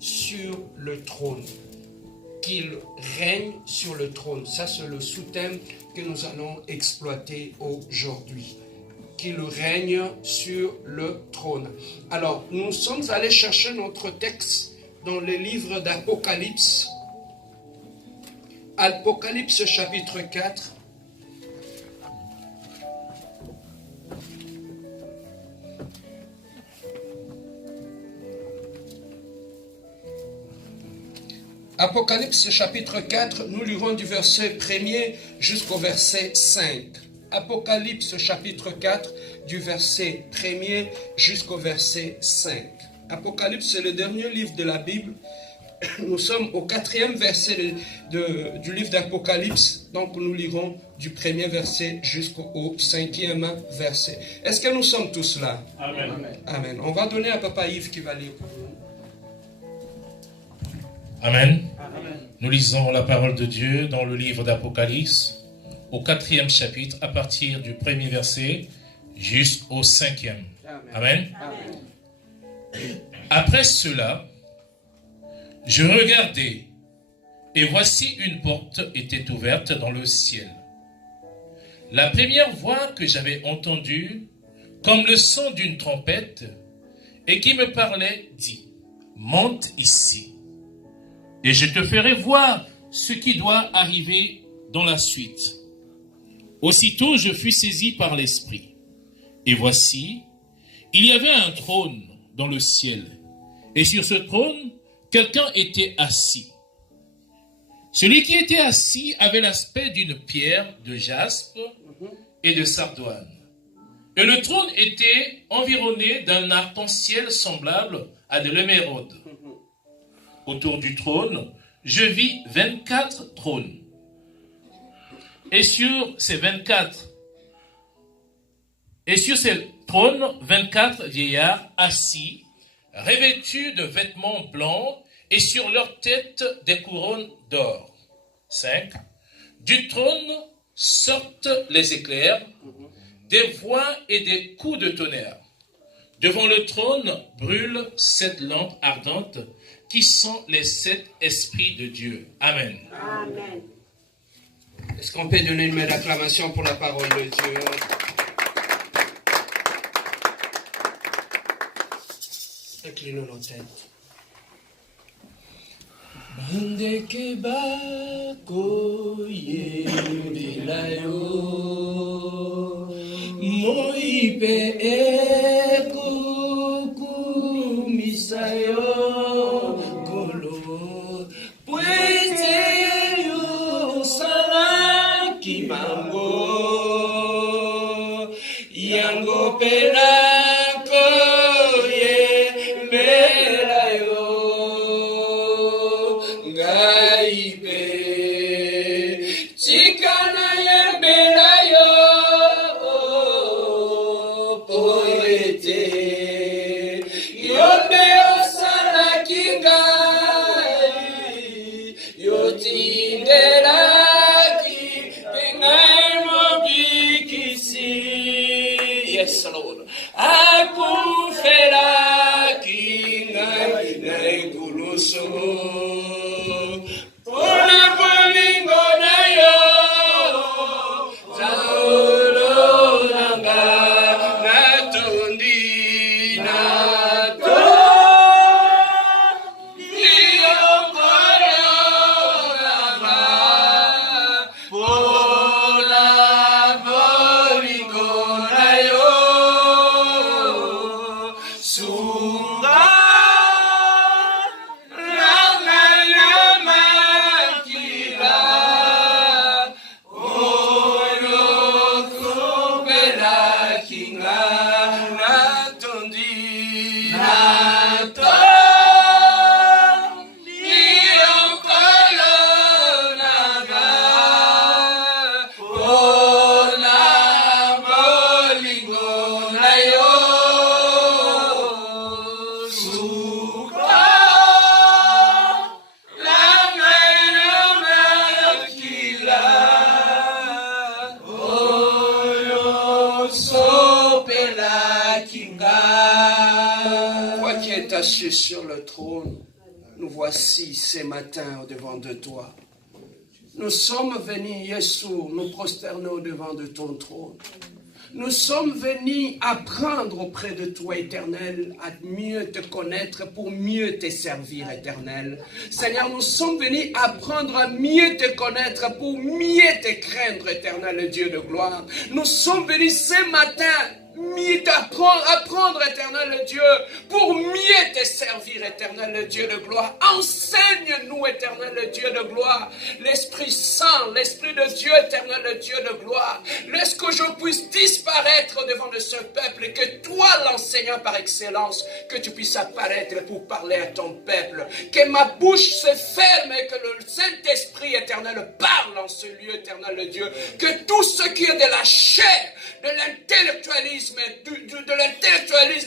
sur le trône. Qu'il règne sur le trône. Ça, c'est le sous-thème que nous allons exploiter aujourd'hui. Qu'il règne sur le trône. Alors, nous sommes allés chercher notre texte dans le livre d'Apocalypse. Apocalypse chapitre 4. Apocalypse chapitre 4, nous lirons du verset 1er jusqu'au verset 5. Apocalypse chapitre 4, du verset 1er jusqu'au verset 5. Apocalypse, c'est le dernier livre de la Bible. Nous sommes au 4e verset du livre d'Apocalypse, donc nous lirons du 1er verset jusqu'au 5e verset. Est-ce que nous sommes tous là? Amen. Amen. On va donner à Papa Yves qui va lire pour nous. Amen. Amen. Nous lisons la parole de Dieu dans le livre d'Apocalypse, au 4e chapitre, à partir du 1er verset jusqu'au 5e. Amen. Amen. Après cela, je regardai, et voici une porte était ouverte dans le ciel. La première voix que j'avais entendue, comme le son d'une trompette, et qui me parlait, dit, « Monte ici. Et je te ferai voir ce qui doit arriver dans la suite. » Aussitôt, je fus saisi par l'Esprit. Et voici, il y avait un trône dans le ciel. Et sur ce trône, quelqu'un était assis. Celui qui était assis avait l'aspect d'une pierre de jaspe et de sardoine. Et le trône était environné d'un arc-en-ciel semblable à de l'émeraude. Autour du trône, je vis 24 trônes. Et sur ces trônes, 24 vieillards assis, revêtus de vêtements blancs, et sur leurs têtes des couronnes d'or. 5. Du trône sortent les éclairs, des voix et des coups de tonnerre. Devant le trône brûlent 7 lampes ardentes, qui sont les 7 esprits de Dieu. Amen. Amen. Est-ce qu'on peut donner une main d'acclamation pour la parole de Dieu? Inclinons nos têtes. Bandeke bako yembilayo moipe ekukumisayo kolo puete yo salaki mango yango pela Toi qui es assis sur le trône, voici ce matin au-devant de toi. Nous sommes venus, Yeshua, nous prosterner au-devant de ton trône. Nous sommes venus apprendre auprès de toi, Éternel, à mieux te connaître pour mieux te servir, Éternel. Seigneur, nous sommes venus apprendre à mieux te connaître pour mieux te craindre, Éternel, Dieu de gloire. Nous sommes venus ce matin apprendre, Éternel Dieu, pour mieux te servir, Éternel Dieu de gloire. Enseigne-nous, Éternel Dieu de gloire, l'Esprit Saint, l'Esprit de Dieu, Éternel Dieu de gloire. Laisse que je puisse disparaître devant de ce peuple et que toi, l'enseignant par excellence, que tu puisses apparaître pour parler à ton peuple. Que ma bouche se ferme et que le Saint-Esprit éternel parle en ce lieu, Éternel Dieu. Que tout ce qui est de la chair, de l'intellectualisme,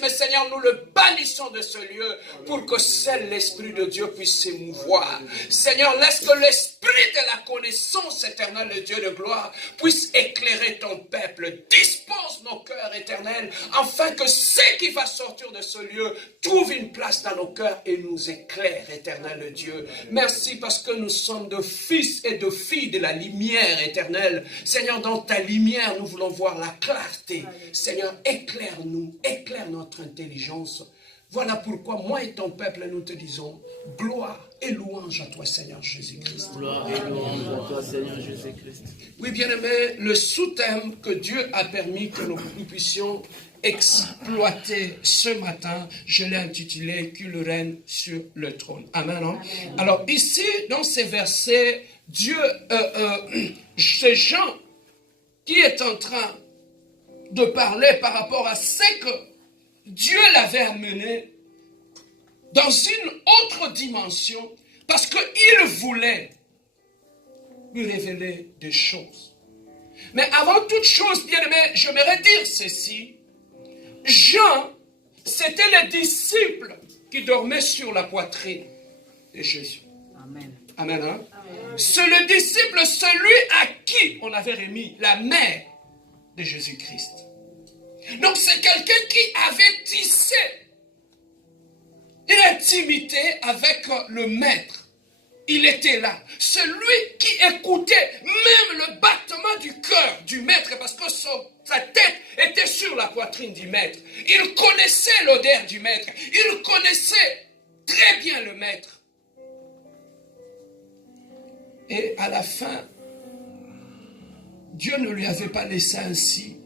Seigneur, nous le bannissons de ce lieu pour que seul l'Esprit de Dieu puisse s'émouvoir. Seigneur, laisse que l'Esprit de la connaissance, éternelle Dieu de gloire, puisse éclairer ton peuple. Dispose nos cœurs, éternels, afin que ce qui va sortir de ce lieu trouve une place dans nos cœurs et nous éclaire, éternel Dieu. Merci parce que nous sommes de fils et de filles de la lumière éternelle. Seigneur, dans ta lumière, nous voulons voir la clarté. Seigneur, éclaire-nous, éclaire notre intelligence. Voilà pourquoi moi et ton peuple, nous te disons gloire et louange à toi, Seigneur Jésus-Christ. Gloire et louange à toi, Seigneur Jésus-Christ. Oui, bien-aimé, le sous-thème que Dieu a permis que nous puissions exploiter ce matin, je l'ai intitulé « Qu'il règne sur le trône ». Amen, non? Amen. Alors ici, dans ces versets, Dieu, c'est Jean qui est en train de parler par rapport à ce que Dieu l'avait amené dans une autre dimension parce qu'il voulait lui révéler des choses. Mais avant toute chose, bien-aimé, j'aimerais dire ceci. Jean, c'était le disciple qui dormait sur la poitrine de Jésus. Amen. Amen, hein? Amen. C'est le disciple, celui à qui on avait remis la mère de Jésus-Christ. Donc c'est quelqu'un qui avait tissé une intimité avec le maître. Il était là. Celui qui écoutait même le battement du cœur du maître parce que sa tête était sur la poitrine du maître. Il connaissait l'odeur du maître. Il connaissait très bien le maître. Et à la fin, Dieu ne lui avait pas laissé ainsi.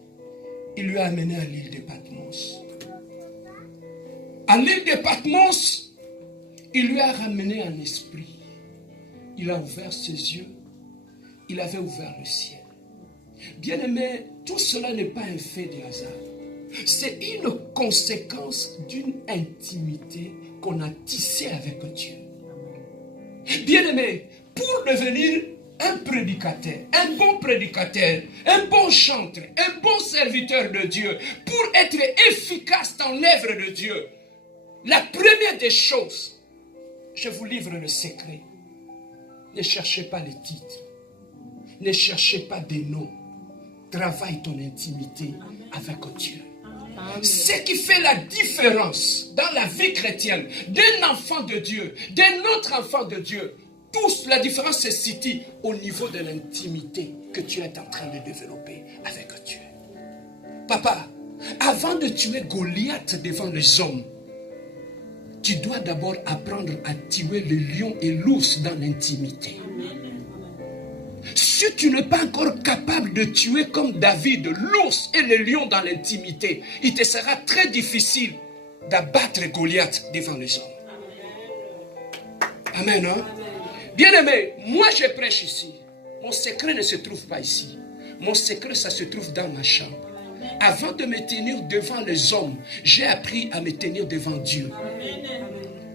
Il lui a amené à l'île de Patmos. À l'île de Patmos, il lui a ramené un esprit. Il a ouvert ses yeux. Il avait ouvert le ciel. Bien-aimé, tout cela n'est pas un fait de hasard. C'est une conséquence d'une intimité qu'on a tissée avec Dieu. Bien-aimé, pour devenir un prédicateur, un bon prédicateur, un bon chanteur, un bon serviteur de Dieu, pour être efficace dans l'œuvre de Dieu, la première des choses, je vous livre le secret. Ne cherchez pas les titres. Ne cherchez pas des noms. Travaille ton intimité avec Dieu. Ce qui fait la différence dans la vie chrétienne d'un enfant de Dieu, d'un autre enfant de Dieu, tous, la différence se situe au niveau de l'intimité que tu es en train de développer avec Dieu. Papa, avant de tuer Goliath devant les hommes, tu dois d'abord apprendre à tuer le lion et l'ours dans l'intimité. Si tu n'es pas encore capable de tuer comme David l'ours et le lion dans l'intimité, il te sera très difficile d'abattre Goliath devant les hommes. Amen, hein? Bien-aimé, moi je prêche ici. Mon secret ne se trouve pas ici. Mon secret, ça se trouve dans ma chambre. Avant de me tenir devant les hommes, j'ai appris à me tenir devant Dieu.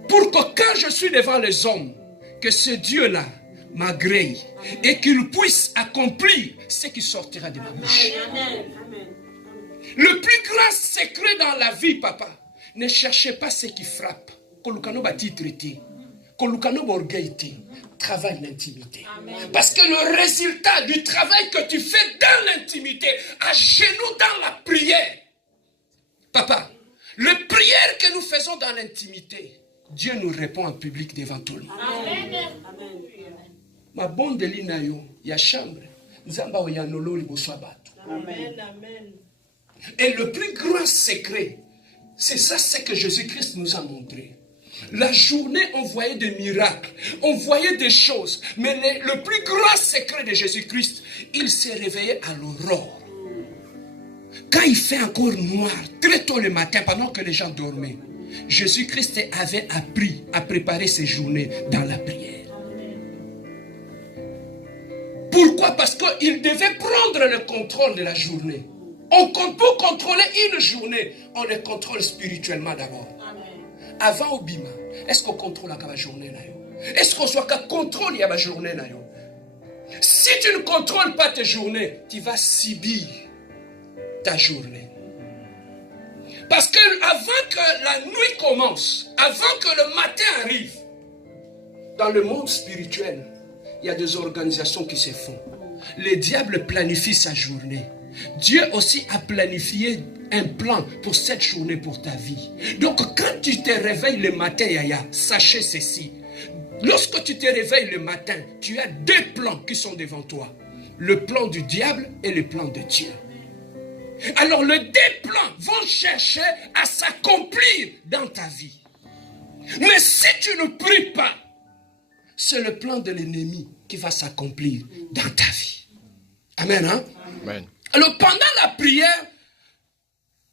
Pour que quand je suis devant les hommes, que ce Dieu-là m'agrée et qu'il puisse accomplir ce qui sortira de ma bouche. Le plus grand secret dans la vie, papa, ne cherchez pas ce qui frappe. Travaille l'intimité. Parce que le résultat du travail que tu fais dans l'intimité, à genoux dans la prière, papa, la prière que nous faisons dans l'intimité, Dieu nous répond en public devant tout le monde. Amen. Ma bonne de l'inayo, il y a chambre. Nzamba oyanolo liboso bato. Amen. Amen. Et le plus grand secret, c'est ça, c'est que Jésus-Christ nous a montré. La journée, on voyait des miracles, on voyait des choses. Mais le plus grand secret de Jésus-Christ, il s'est réveillé à l'aurore. Quand il fait encore noir, très tôt le matin, pendant que les gens dormaient, Jésus-Christ avait appris à préparer ses journées dans la prière. Pourquoi? Parce qu'il devait prendre le contrôle de la journée. Pour contrôler une journée, on le contrôle spirituellement d'abord. Avant Obima, est-ce qu'on contrôle la journée? Est-ce qu'on soit qu'à contrôler la journée? Si tu ne contrôles pas tes journées, tu vas subir ta journée. Parce que avant que la nuit commence, avant que le matin arrive, dans le monde spirituel, il y a des organisations qui se font. Le diable planifie sa journée. Dieu aussi a planifié un plan pour cette journée, pour ta vie. Donc quand tu te réveilles le matin, Yaya, sachez ceci. Lorsque tu te réveilles le matin, tu as deux plans qui sont devant toi. Le plan du diable et le plan de Dieu. Alors les deux plans vont chercher à s'accomplir dans ta vie. Mais si tu ne pries pas, c'est le plan de l'ennemi qui va s'accomplir dans ta vie. Amen, hein? Amen. Alors pendant la prière,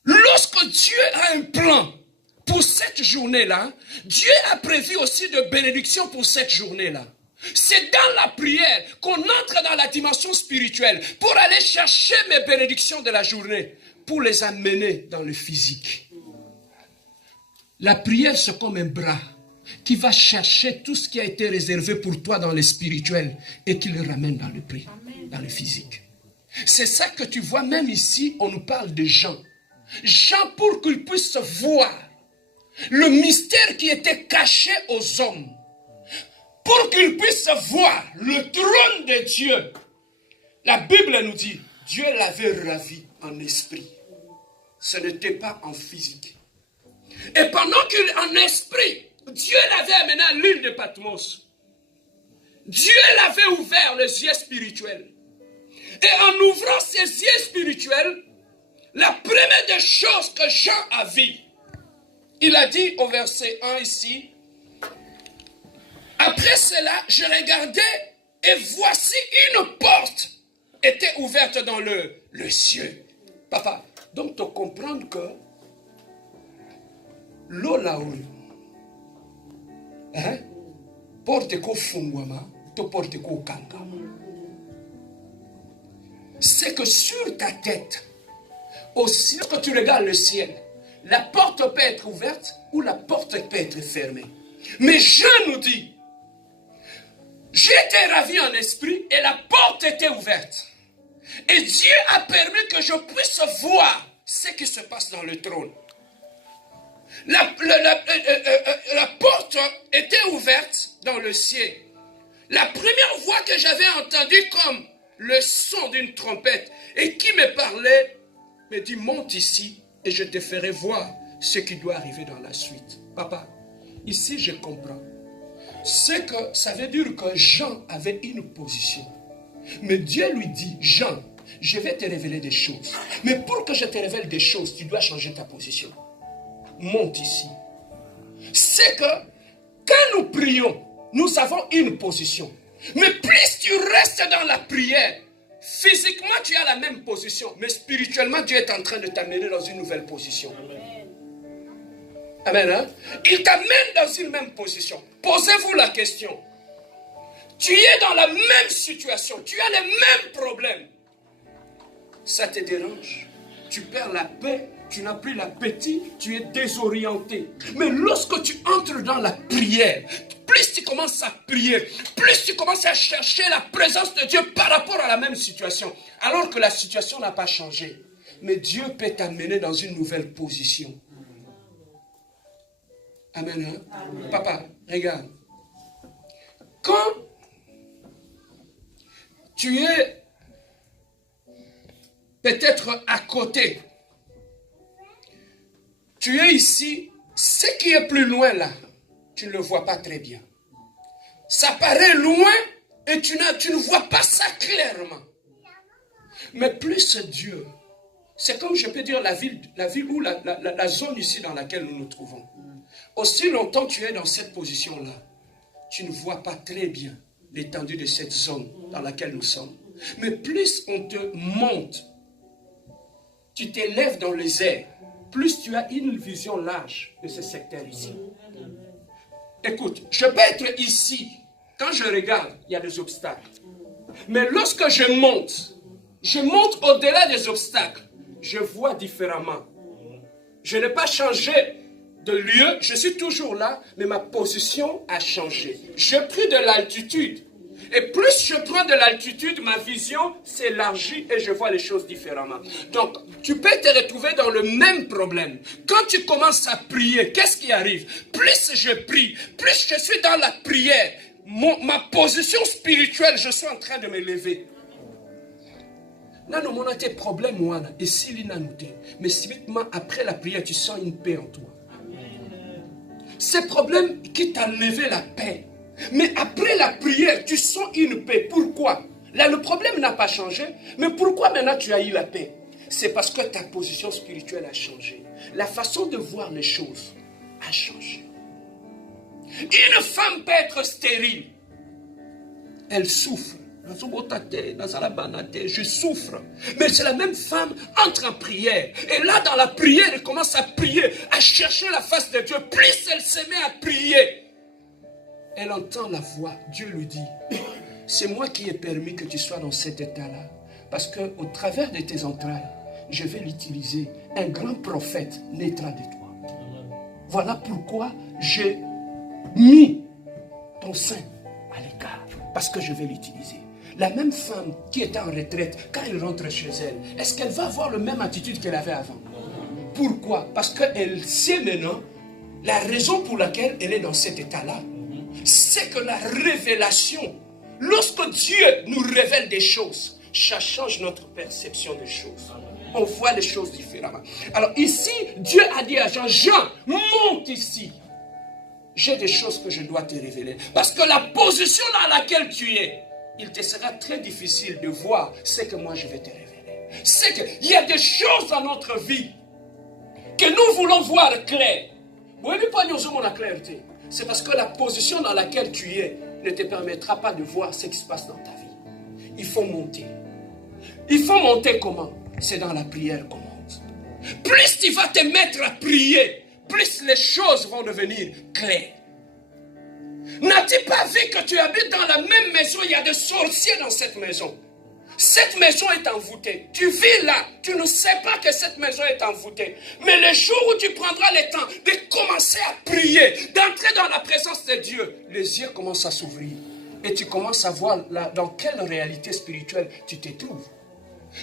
lorsque Dieu a un plan pour cette journée-là, Dieu a prévu aussi de bénédictions pour cette journée-là. C'est dans la prière qu'on entre dans la dimension spirituelle pour aller chercher mes bénédictions de la journée, pour les amener dans le physique. La prière, c'est comme un bras qui va chercher tout ce qui a été réservé pour toi dans le spirituel et qui le ramène dans le prix, dans le physique. C'est ça que tu vois, même ici, on nous parle de Jean. Jean, pour qu'il puisse voir le mystère qui était caché aux hommes, pour qu'il puisse voir le trône de Dieu. La Bible nous dit, Dieu l'avait ravi en esprit. Ce n'était pas en physique. Et pendant qu'en esprit, Dieu l'avait amené à l'île de Patmos. Dieu l'avait ouvert les yeux spirituels. Et en ouvrant ses yeux spirituels, la première des choses que Jean a vues, il a dit au verset 1 ici, après cela, je regardais et voici une porte était ouverte dans le ciel. Papa, donc tu comprends que l'eau là-haut, hein, porte ko fungwama, to porte ko kanga. C'est que sur ta tête, aussi que tu regardes le ciel, la porte peut être ouverte ou la porte peut être fermée. Mais Jean nous dit, j'étais ravi en esprit et la porte était ouverte. Et Dieu a permis que je puisse voir ce qui se passe dans le trône. La porte était ouverte dans le ciel. La première voix que j'avais entendue comme le son d'une trompette et qui me parlait, me dit, monte ici et je te ferai voir ce qui doit arriver dans la suite. Papa, ici je comprends. C'est que ça veut dire que Jean avait une position. Mais Dieu lui dit, Jean, je vais te révéler des choses. Mais pour que je te révèle des choses, tu dois changer ta position. Monte ici. C'est que quand nous prions, nous avons une position. Mais plus tu restes dans la prière, physiquement tu as la même position. Mais spirituellement, Dieu est en train de t'amener dans une nouvelle position. Amen. Hein? Il t'amène dans une même position. Posez-vous la question. Tu es dans la même situation. Tu as les mêmes problèmes. Ça te dérange. Tu perds la paix. Tu n'as plus l'appétit. Tu es désorienté. Mais lorsque tu entres dans la prière, plus tu commences à prier, plus tu commences à chercher la présence de Dieu par rapport à la même situation. Alors que la situation n'a pas changé. Mais Dieu peut t'amener dans une nouvelle position. Amen. Hein? Amen. Papa, regarde. Quand tu es peut-être à côté, tu es ici, ce qui est plus loin là, tu ne le vois pas très bien. Ça paraît loin et tu ne vois pas ça clairement. Mais plus Dieu, c'est comme je peux dire la ville ou la zone ici dans laquelle nous nous trouvons. Aussi longtemps tu es dans cette position-là, tu ne vois pas très bien l'étendue de cette zone dans laquelle nous sommes. Mais plus on te monte, tu t'élèves dans les airs, plus tu as une vision large de ce secteur ici. Écoute, je peux être ici, quand je regarde, il y a des obstacles. Mais lorsque je monte au-delà des obstacles, je vois différemment. Je n'ai pas changé de lieu, je suis toujours là, mais ma position a changé. J'ai pris de l'altitude. Et plus je prends de l'altitude, ma vision s'élargit et je vois les choses différemment. Donc, tu peux te retrouver dans le même problème. Quand tu commences à prier, qu'est-ce qui arrive? Plus je prie, plus je suis dans la prière, ma position spirituelle, je suis en train de m'élever. Là, nous avons des problèmes, et s'il y a mais subitement, après la prière, tu sens une paix en toi. Ces problèmes qui t'ont levé la paix. Mais après la prière, tu sens une paix. Pourquoi? Là, le problème n'a pas changé. Mais pourquoi maintenant tu as eu la paix? C'est parce que ta position spirituelle a changé. La façon de voir les choses a changé. Une femme peut être stérile. Elle souffre. Je souffre. Mais c'est la même femme entre en prière. Et là, dans la prière, elle commence à prier, à chercher la face de Dieu. Plus elle se met à prier, elle entend la voix. Dieu lui dit, c'est moi qui ai permis que tu sois dans cet état-là. Parce qu'au travers de tes entrailles, je vais l'utiliser. Un grand prophète naîtra de toi. Voilà pourquoi j'ai mis ton sein à l'écart. Parce que je vais l'utiliser. La même femme qui était en retraite, quand elle rentre chez elle, est-ce qu'elle va avoir la même attitude qu'elle avait avant? Pourquoi? Parce qu'elle sait maintenant la raison pour laquelle elle est dans cet état-là. C'est que la révélation, lorsque Dieu nous révèle des choses, ça change notre perception des choses. On voit les choses différemment. Alors ici, Dieu a dit à Jean, Jean, monte ici. J'ai des choses que je dois te révéler. Parce que la position dans laquelle tu es, il te sera très difficile de voir ce que moi je vais te révéler. C'est qu'il y a des choses dans notre vie que nous voulons voir clair. C'est parce que la position dans laquelle tu es ne te permettra pas de voir ce qui se passe dans ta vie. Il faut monter. Il faut monter comment? C'est dans la prière qu'on monte. Plus tu vas te mettre à prier, plus les choses vont devenir claires. N'as-tu pas vu que tu habites dans la même maison, il y a des sorciers dans cette maison? Cette maison est envoûtée. Tu vis là, tu ne sais pas que cette maison est envoûtée. Mais le jour où tu prendras le temps de commencer à prier, d'entrer dans la présence de Dieu, les yeux commencent à s'ouvrir. Et tu commences à voir là, dans quelle réalité spirituelle tu te trouves.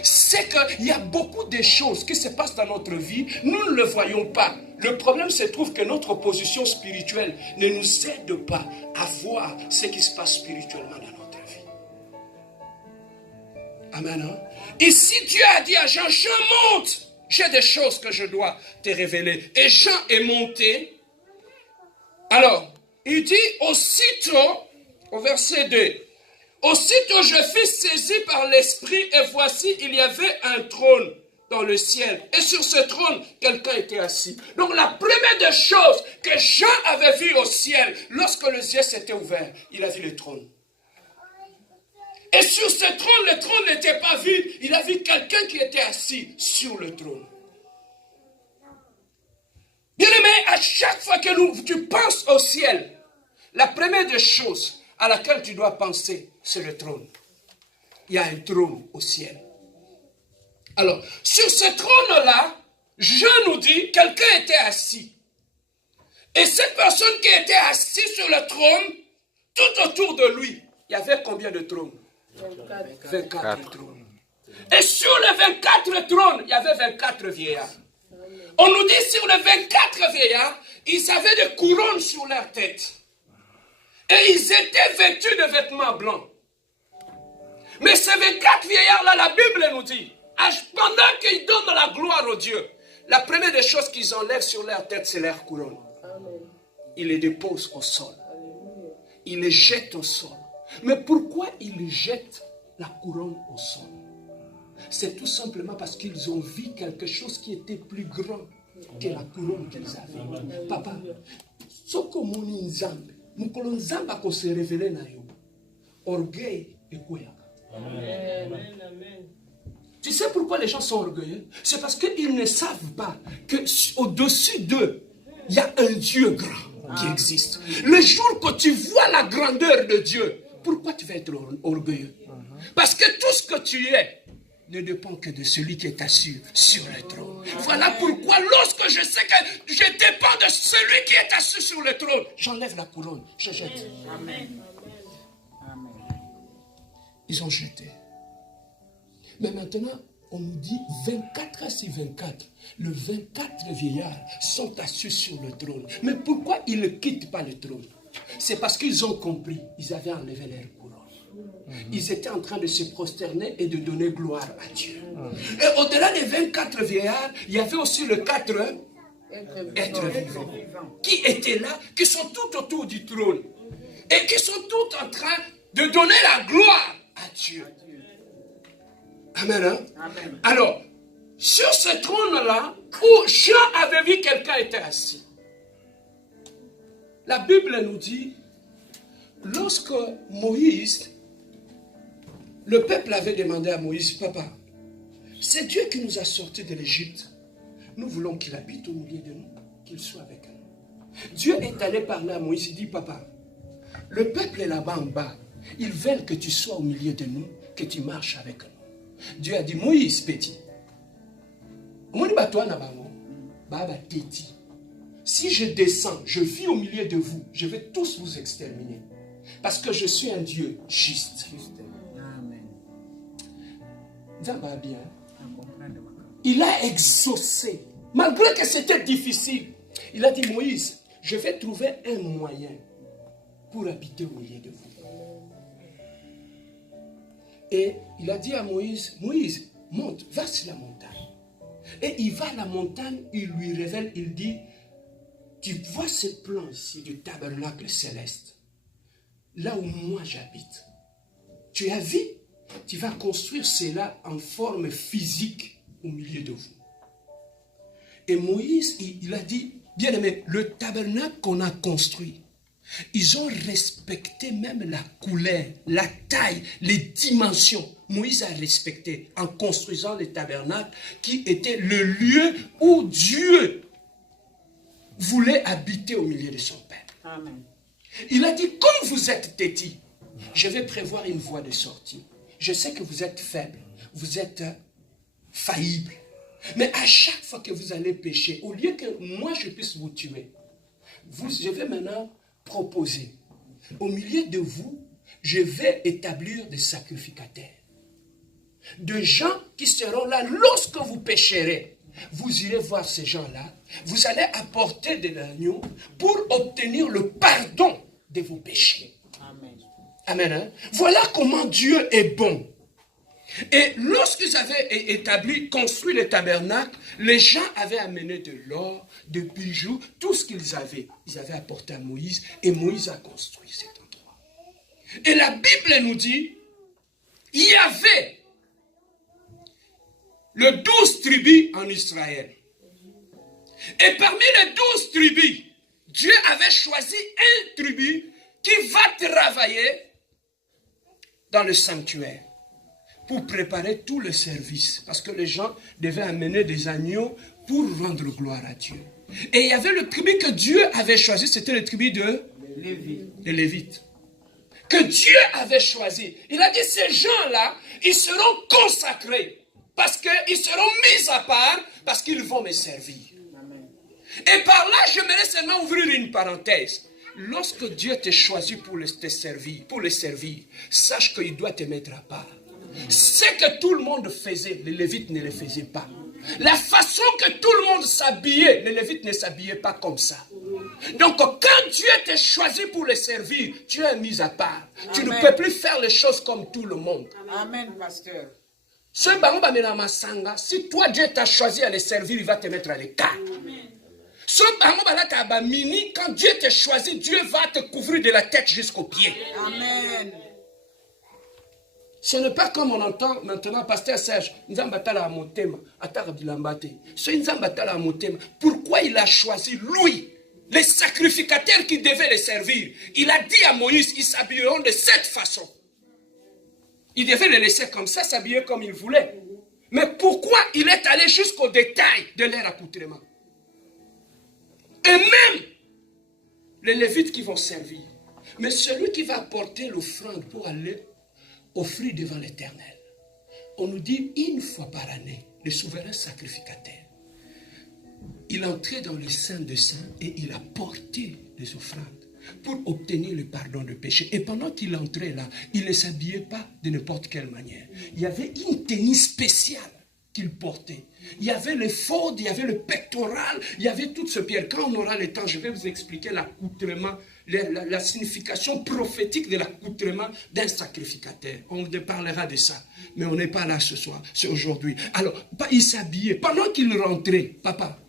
C'est qu'il y a beaucoup de choses qui se passent dans notre vie, nous ne le voyons pas. Le problème se trouve que notre position spirituelle ne nous aide pas à voir ce qui se passe spirituellement dans notre vie. Amen. Hein? Ici, Dieu a dit à Jean, Jean monte. J'ai des choses que je dois te révéler. Et Jean est monté. Alors, il dit aussitôt, au verset 2, aussitôt je fus saisi par l'Esprit et voici, il y avait un trône dans le ciel. Et sur ce trône, quelqu'un était assis. Donc la première des choses que Jean avait vu au ciel, lorsque les yeux s'étaient ouverts, il a vu le trône. Et sur ce trône, le trône n'était pas vide. Il a vu quelqu'un qui était assis sur le trône. Bien aimé, à chaque fois que tu penses au ciel, la première des choses à laquelle tu dois penser, c'est le trône. Il y a un trône au ciel. Alors, sur ce trône-là, Jean nous dit, quelqu'un était assis. Et cette personne qui était assise sur le trône, tout autour de lui, il y avait combien de trônes? 24 trônes. Et sur les 24 trônes, il y avait 24 vieillards. On nous dit sur les 24 vieillards, ils avaient des couronnes sur leur tête. Et ils étaient vêtus de vêtements blancs. Mais ces 24 vieillards-là, la Bible nous dit, pendant qu'ils donnent la gloire au Dieu, la première des choses qu'ils enlèvent sur leur tête, c'est leur couronne. il les dépose au sol. Il les jette au sol. Mais pourquoi il jette la couronne au sol? C'est tout simplement parce qu'ils ont vu quelque chose qui était plus grand que la couronne qu'ils avaient. Papa, ce que mon nzambe, mon nzambe a se révélé na yo. Orgueil et quoi? Amen. Tu sais pourquoi les gens sont orgueilleux? C'est parce qu'ils ne savent pas qu'au-dessus d'eux, il y a un Dieu grand qui existe. Le jour que tu vois la grandeur de Dieu, pourquoi tu vas être orgueilleux? Parce que tout ce que tu es ne dépend que de celui qui est assis sur le trône. Voilà pourquoi lorsque je sais que je dépends de celui qui est assis sur le trône, j'enlève la couronne, je jette. Amen. Ils ont jeté. Mais maintenant, on nous dit 24 heures sur 24, les 24 vieillards sont assis sur le trône. Mais pourquoi ils ne quittent pas le trône? C'est parce qu'ils ont compris, ils avaient enlevé leur couronne. Ils étaient en train de se prosterner et de donner gloire à Dieu. Et au-delà des 24 vieillards, il y avait aussi les 4 êtres vivants qui étaient là, qui sont tout autour du trône et qui sont tous en train de donner la gloire à Dieu. Amen. Hein? Amen. Alors, sur ce trône-là, où Jean avait vu quelqu'un était assis, la Bible nous dit, lorsque Moïse, le peuple avait demandé à Moïse, papa, c'est Dieu qui nous a sortis de l'Égypte. Nous voulons qu'il habite au milieu de nous, qu'il soit avec nous. Dieu est allé parler à Moïse, il dit, papa, le peuple est là-bas en bas. Ils veulent que tu sois au milieu de nous, que tu marches avec nous. Dieu a dit, Moïse, petit, si je descends, je vis au milieu de vous, je vais tous vous exterminer. Parce que je suis un Dieu juste. Amen. Bien. Il a exaucé, malgré que c'était difficile. Il a dit, Moïse, je vais trouver un moyen pour habiter au milieu de vous. Et il a dit à Moïse, Moïse, monte, va sur la montagne. Et il va à la montagne, il lui révèle, il dit, tu vois ce plan ici du tabernacle céleste, là où moi j'habite. Tu as vu? Tu vas construire cela en forme physique au milieu de vous. Et Moïse, il a dit, bien aimé, le tabernacle qu'on a construit, ils ont respecté même la couleur, la taille, les dimensions. Moïse a respecté en construisant le tabernacle qui était le lieu où Dieu voulait habiter au milieu de son peuple. Amen. Il a dit, comme vous êtes têtis, je vais prévoir une voie de sortie. Je sais que vous êtes faibles, vous êtes faillibles. Mais à chaque fois que vous allez pécher, au lieu que moi je puisse vous tuer, je vais maintenant proposer. Au milieu de vous, je vais établir des sacrificateurs. De gens qui seront là lorsque vous pécherez. Vous irez voir ces gens-là. Vous allez apporter de l'agneau pour obtenir le pardon de vos péchés. Amen. Amen. Hein? Voilà comment Dieu est bon. Et lorsqu'ils avaient construit le tabernacle, les gens avaient amené de l'or, des bijoux, tout ce qu'ils avaient. Ils avaient apporté à Moïse et Moïse a construit cet endroit. Et la Bible nous dit, il y avait les 12 tribus en Israël. Et parmi les 12 tribus, Dieu avait choisi une tribu qui va travailler dans le sanctuaire pour préparer tout le service. Parce que les gens devaient amener des agneaux pour rendre gloire à Dieu. Et il y avait le tribu que Dieu avait choisi, c'était le tribu de Lévites. Que Dieu avait choisi. Il a dit, ces gens-là, ils seront consacrés. Parce qu'ils seront mis à part, parce qu'ils vont me servir. Amen. Et par là, j'aimerais seulement ouvrir une parenthèse. Lorsque Dieu t'a choisi pour le servir, sache qu'il doit te mettre à part. Ce que tout le monde faisait, les Lévites ne le faisaient pas. La façon que tout le monde s'habillait, les Lévites ne s'habillaient pas comme ça. Donc quand Dieu t'a choisi pour le servir, tu es mis à part. Amen. Tu ne peux plus faire les choses comme tout le monde. Amen, pasteur. Si toi Dieu t'a choisi à le servir, il va te mettre à l'écart. Quand Dieu t'a choisi, Dieu va te couvrir de la tête jusqu'aux pieds. Amen. Ce n'est pas comme on entend maintenant, Pasteur Serge, pourquoi il a choisi lui, les sacrificateurs qui devaient les servir? Il a dit à Moïse, ils s'habilleront de cette façon. Il devait les laisser comme ça, s'habiller comme il voulait. Mais pourquoi il est allé jusqu'au détail de leur accoutrement? Et même les Lévites qui vont servir. Mais celui qui va porter l'offrande pour aller offrir devant l'Éternel, on nous dit une fois par année, le souverain sacrificateur, il entrait dans le Saint des Saints et il a porté les offrandes pour obtenir le pardon de péché. Et pendant qu'il entrait là, il ne s'habillait pas de n'importe quelle manière. Il y avait une tenue spéciale qu'il portait. Il y avait l'éphod, il y avait le pectoral, il y avait toute ce pierre. Quand on aura le temps, je vais vous expliquer l'accoutrement, la signification prophétique de l'accoutrement d'un sacrificateur. On parlera de ça. Mais on n'est pas là ce soir, c'est aujourd'hui. Alors, il s'habillait. Pendant qu'il rentrait, papa,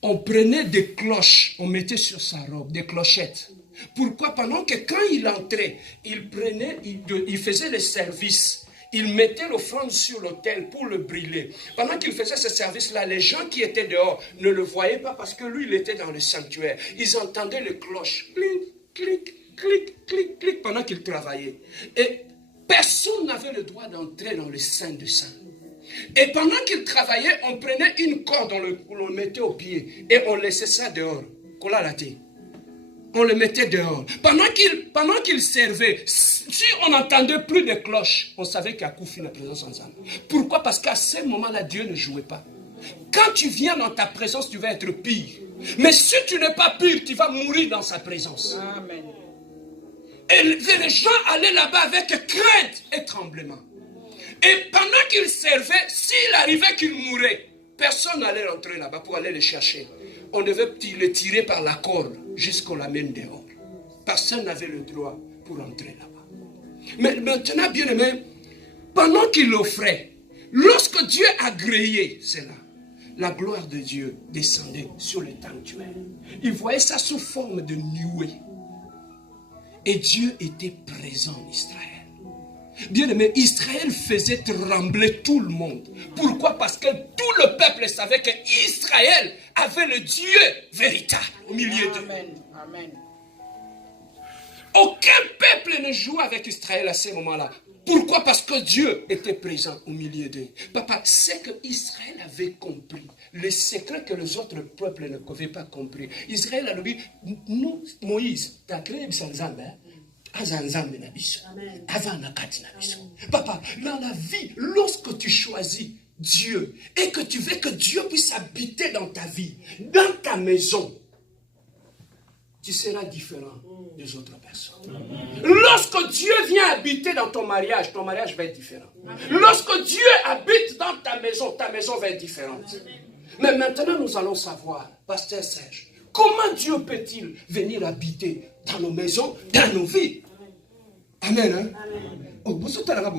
on prenait des cloches, on mettait sur sa robe, des clochettes. Pourquoi? Pendant que quand il entrait, il faisait le service. Il mettait l'offrande sur l'autel pour le brûler. Pendant qu'il faisait ce service-là, les gens qui étaient dehors ne le voyaient pas parce que lui, il était dans le sanctuaire. Ils entendaient les cloches. Clic, clic, clic, clic, clic, pendant qu'il travaillait. Et personne n'avait le droit d'entrer dans le Saint des Saints. Et pendant qu'il travaillait, on prenait une corde, on le mettait au pied et on laissait ça dehors. On le mettait dehors. Pendant qu'il servait, si on n'entendait plus de cloches, on savait qu'il y a Koufi la présence ensemble. Pourquoi? Parce qu'à ce moment-là, Dieu ne jouait pas. Quand tu viens dans ta présence, tu vas être pire. Mais si tu n'es pas pire, tu vas mourir dans sa présence. Amen. Et les gens allaient là-bas avec crainte et tremblement. Et pendant qu'il servait, s'il arrivait qu'il mourait, personne n'allait rentrer là-bas pour aller le chercher. On devait le tirer par la corde jusqu'on l'amène dehors. Personne n'avait le droit pour entrer là-bas. Mais maintenant, bien aimé, pendant qu'il l'offrait, lorsque Dieu a grillé cela, la gloire de Dieu descendait sur le sanctuaire. Il voyait ça sous forme de nuée. Et Dieu était présent en Israël. Bien aimé, Israël faisait trembler tout le monde. Pourquoi? Parce que tout le peuple savait qu'Israël avait le Dieu véritable au milieu d'eux. Amen. Aucun peuple ne jouait avec Israël à ce moment-là. Pourquoi? Parce que Dieu était présent au milieu d'eux. Papa, c'est que Israël avait compris le secret que les autres peuples ne pouvaient pas comprendre. Israël a dit, nous, Moïse, tu as créé Nzambe. Papa, dans la vie, lorsque tu choisis Dieu et que tu veux que Dieu puisse habiter dans ta vie, dans ta maison, tu seras différent des autres personnes. Lorsque Dieu vient habiter dans ton mariage va être différent. Lorsque Dieu habite dans ta maison va être différente. Mais maintenant, nous allons savoir, Pasteur Serge, comment Dieu peut-il venir habiter dans nos maisons, dans nos vies? Amen. Hein? Oh, vous êtes là,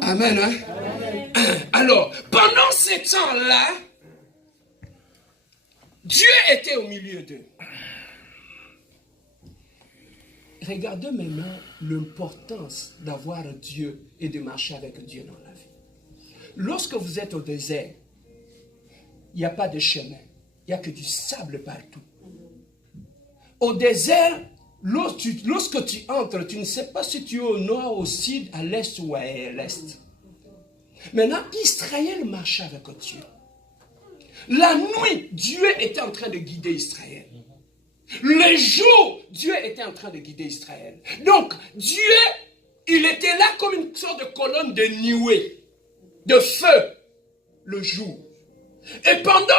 Amen. Hein? Alors, pendant ce temps-là, Dieu était au milieu d'eux. Regardez maintenant l'importance d'avoir Dieu et de marcher avec Dieu dans la vie. Lorsque vous êtes au désert, il n'y a pas de chemin. Il n'y a que du sable partout. Au désert, lorsque tu entres, tu ne sais pas si tu es au nord, au sud, à l'est ou à l'est. Maintenant, Israël marchait avec Dieu. La nuit, Dieu était en train de guider Israël. Le jour, Dieu était en train de guider Israël. Donc, Dieu, il était là comme une sorte de colonne de nuée, de feu, le jour. Et pendant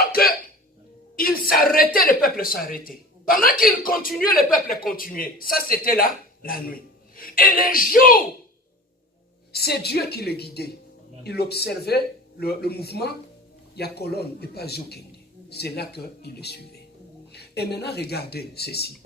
qu'il s'arrêtait, le peuple s'arrêtait. Pendant qu'il continuait, le peuple continuait. Ça, c'était là, la nuit. Et le jour, c'est Dieu qui le guidait. Il observait le mouvement, il y a colonne et pas Zokende. C'est là qu'il le suivait. Et maintenant, regardez ceci.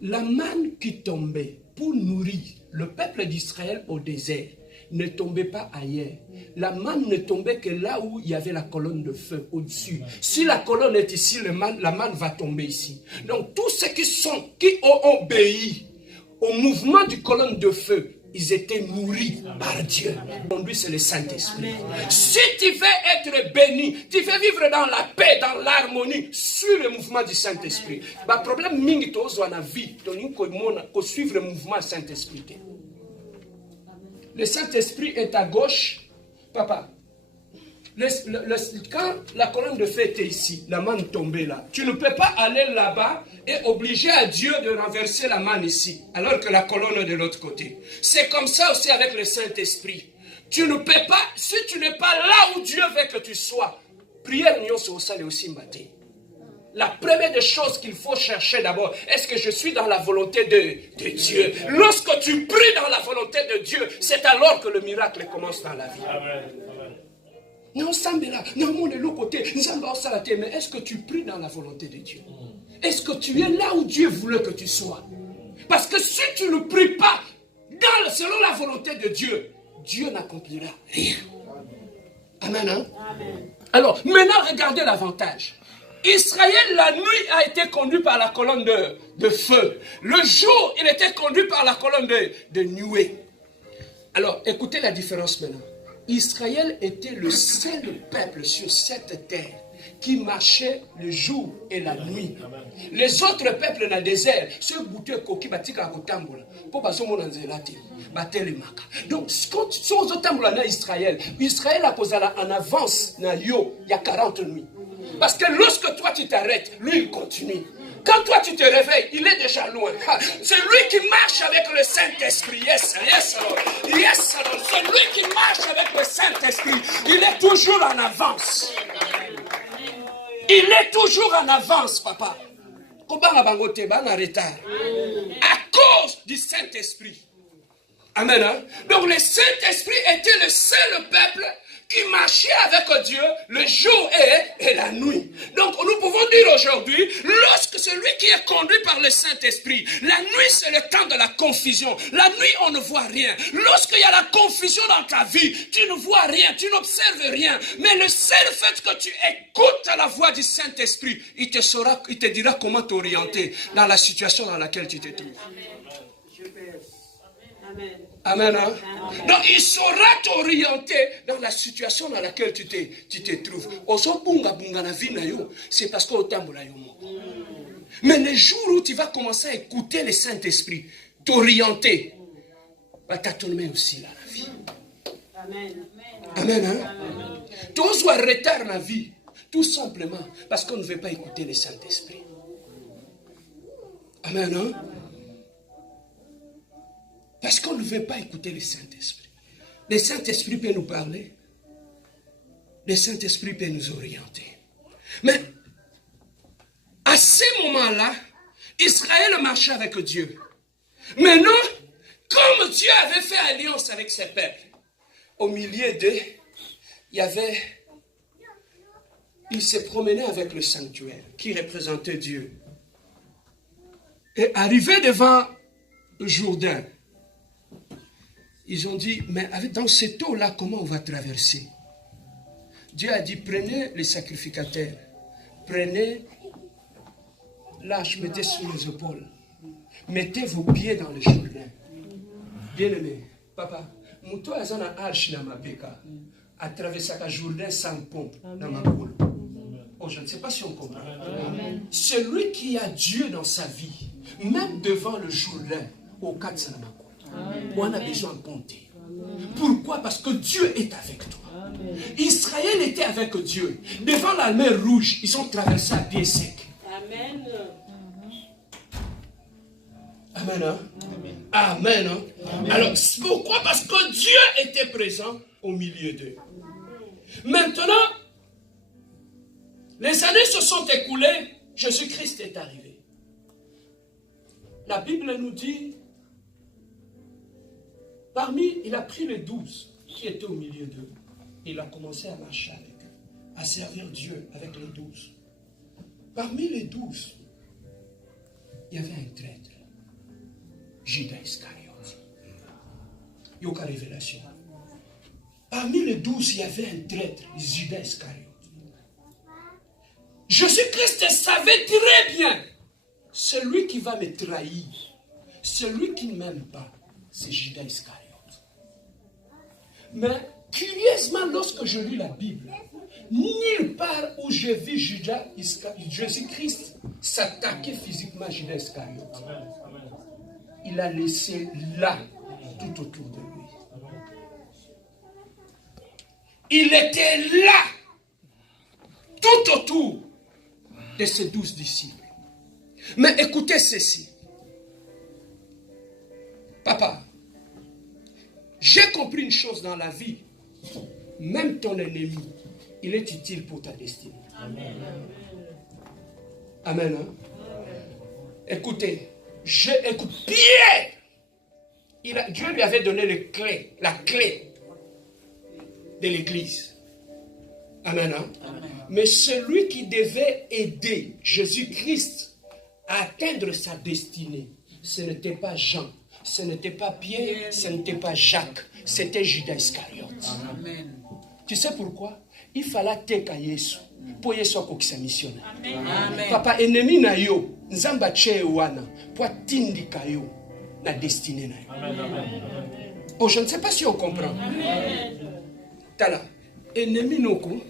La manne qui tombait pour nourrir le peuple d'Israël au désert ne tombait pas ailleurs. La manne ne tombait que là où il y avait la colonne de feu au-dessus. Si la colonne est ici, la manne va tomber ici. Donc tous ceux qui ont obéi au mouvement du colonne de feu, ils étaient nourris par Dieu. Lui, c'est le Saint-Esprit. Si tu veux être béni, tu veux vivre dans la paix, dans l'harmonie, sur le mouvement du Saint-Esprit. Le problème, c'est que dans la vie, tu dois suivre le mouvement du Saint-Esprit. Le Saint-Esprit est à gauche. Papa, quand la colonne de feu était ici, la manne tombait là, tu ne peux pas aller là-bas et obliger à Dieu de renverser la manne ici, alors que la colonne est de l'autre côté. C'est comme ça aussi avec le Saint-Esprit. Tu ne peux pas, si tu n'es pas là où Dieu veut que tu sois, prière n'y a aussi matin. La première des choses qu'il faut chercher d'abord, est-ce que je suis dans la volonté de Dieu? Lorsque tu pries dans la volonté de Dieu, c'est alors que le miracle commence dans la vie. Amen. Non, Sambela, non, mon de l'autre côté, mais est-ce que tu pries dans la volonté de Dieu? Est-ce que tu es là où Dieu voulait que tu sois? Parce que si tu ne pries pas selon la volonté de Dieu, Dieu n'accomplira rien. Amen. Hein? Amen. Alors, maintenant, regardez l'avantage. Israël, la nuit, a été conduit par la colonne de feu. Le jour, il était conduit par la colonne de nuée. Alors, écoutez la différence maintenant. Israël était le seul peuple sur cette terre qui marchait le jour et la nuit. Les autres peuples dans le désert, ceux qui ont été donc, quand ils ont Israël, Israël a posé en avance il y a 40 nuits. Parce que lorsque toi tu t'arrêtes, lui il continue. Quand toi tu te réveilles, il est déjà loin. C'est lui qui marche avec le Saint-Esprit. Yes, alors. Yes, alors. C'est lui qui marche avec le Saint-Esprit. Il est toujours en avance. Il est toujours en avance, papa. À cause du Saint-Esprit. Amen. Hein? Donc le Saint-Esprit était le seul peuple qui marchait avec Dieu le jour et la nuit. Donc nous pouvons dire aujourd'hui, lorsque celui qui est conduit par le Saint-Esprit, la nuit c'est le temps de la confusion. La nuit on ne voit rien. Lorsqu'il y a la confusion dans ta vie, tu ne vois rien, tu n'observes rien. Mais le seul fait que tu écoutes la voix du Saint-Esprit, il te dira comment t'orienter dans la situation dans laquelle tu te trouves. Amen. Amen. Hein? Donc il saura t'orienter dans la situation dans laquelle tu te trouves. C'est parce que mais le jour où tu vas commencer à écouter le Saint-Esprit, t'orienter, va t'attourner aussi dans la vie. Amen. Amen. Hein? Tu oses retard la vie, tout simplement parce qu'on ne veut pas écouter le Saint-Esprit. Amen. Hein? Parce qu'on ne veut pas écouter le Saint-Esprit. Le Saint-Esprit peut nous parler. Le Saint-Esprit peut nous orienter. Mais à ce moment-là, Israël marchait avec Dieu. Maintenant, comme Dieu avait fait alliance avec ses peuples, au milieu d'eux, il se promenait avec le sanctuaire qui représentait Dieu. Et arrivé devant le Jourdain, ils ont dit, mais dans cette eau-là, comment on va traverser? Dieu a dit, prenez les sacrificateurs, prenez l'âge, mettez sur les épaules, mettez vos pieds dans le Jourdain. Bien-aimé, papa, Mouto azana arche na mapeka, a traversé le Jourdain sans pont dans ma boule. Oh, je ne sais pas si on comprend. Amen. Celui qui a Dieu dans sa vie, même devant le Jourdain, au 4 on a besoin de compter. Pourquoi? Parce que Dieu est avec toi. Amen. Israël était avec Dieu. Devant la mer Rouge, ils ont traversé à pied sec. Amen. Amen. Hein? Amen. Hein? Amen. Alors, pourquoi? Parce que Dieu était présent au milieu d'eux. Maintenant, les années se sont écoulées. Jésus-Christ est arrivé. La Bible nous dit, il a pris les 12 qui étaient au milieu d'eux. Il a commencé à marcher avec eux, à servir Dieu avec les 12. Parmi les 12, il y avait un traître, Judas Iscariote. Il y a une révélation. Parmi les 12, il y avait un traître, Judas Iscariote. Jésus-Christ savait très bien, celui qui va me trahir, celui qui ne m'aime pas, c'est Judas Iscariote. Mais curieusement, lorsque je lis la Bible, nulle part où j'ai vu Jésus-Christ s'attaquer physiquement à Judas Iscariote. Il a laissé là, tout autour de lui. Il était là, tout autour de ses 12 disciples. Mais écoutez ceci. Papa, j'ai compris une chose dans la vie. Même ton ennemi, il est utile pour ta destinée. Amen. Amen. Hein? Écoutez, écoute, Pierre, Dieu lui avait donné la clé de l'église. Amen. Hein? Amen. Mais celui qui devait aider Jésus-Christ à atteindre sa destinée, ce n'était pas Jean, ce n'était pas Pierre, ce n'était pas Jacques, c'était Judas Iscariote. Amen. Tu sais pourquoi? Il fallait teka Yesu pour Yesu akokisa mission. Papa, ennemi na yo, nzamba che wana pour tindika yo na destinée na yo. Oh, je ne sais pas si on comprend. Tala, ennemi noko,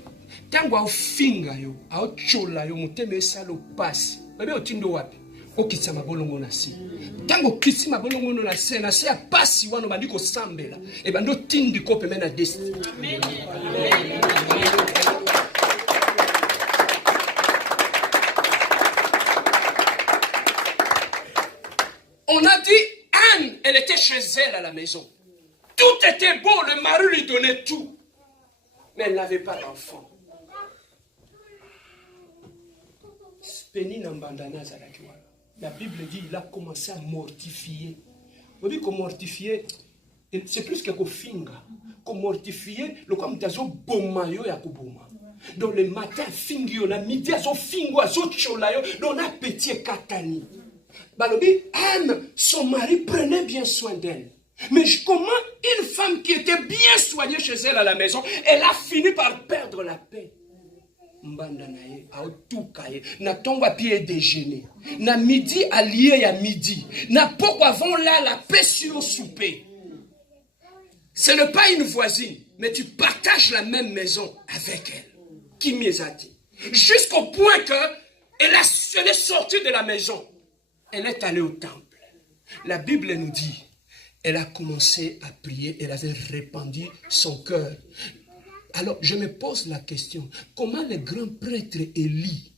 tango au finga yo, au chola yo, muteme esalo pasi. Babe otindo wapi? Okitsa mabolongo na si. Tango kitsi mabolongo na se ya pasi wana bandiko sambela. E bando tindi ko pemena destinée. Amen. On a dit Anne, elle était chez elle à la maison. Tout était beau, le mari lui donnait tout. Mais elle n'avait pas d'enfant. La Bible dit qu'il a commencé à mortifier. Vous voyez qu'on mortifier, c'est plus que finga. Qu'on mortifier, le comme d'azo bomayo ya kuboma. Donc le matin, fingio, la midi, azo fingo, azo cholayo, donc on a petit katani. Balobi, Anne, son mari prenait bien soin d'elle. Mais comment une femme qui était bien soignée chez elle à la maison, elle a fini par perdre la paix. Mbanda naye, aotukaye, na tongwa pied déjeuner. Na midi allié à midi. Na pourquoi avant là la paix sur le souper. Ce n'est pas une voisine, mais tu partages la même maison avec elle. Qui m'y a dit. Jusqu'au point que elle est sortie de la maison. Elle est allée au temple. La Bible nous dit, elle a commencé à prier, elle avait répandu son cœur. Alors, je me pose la question, comment le grand prêtre Élie,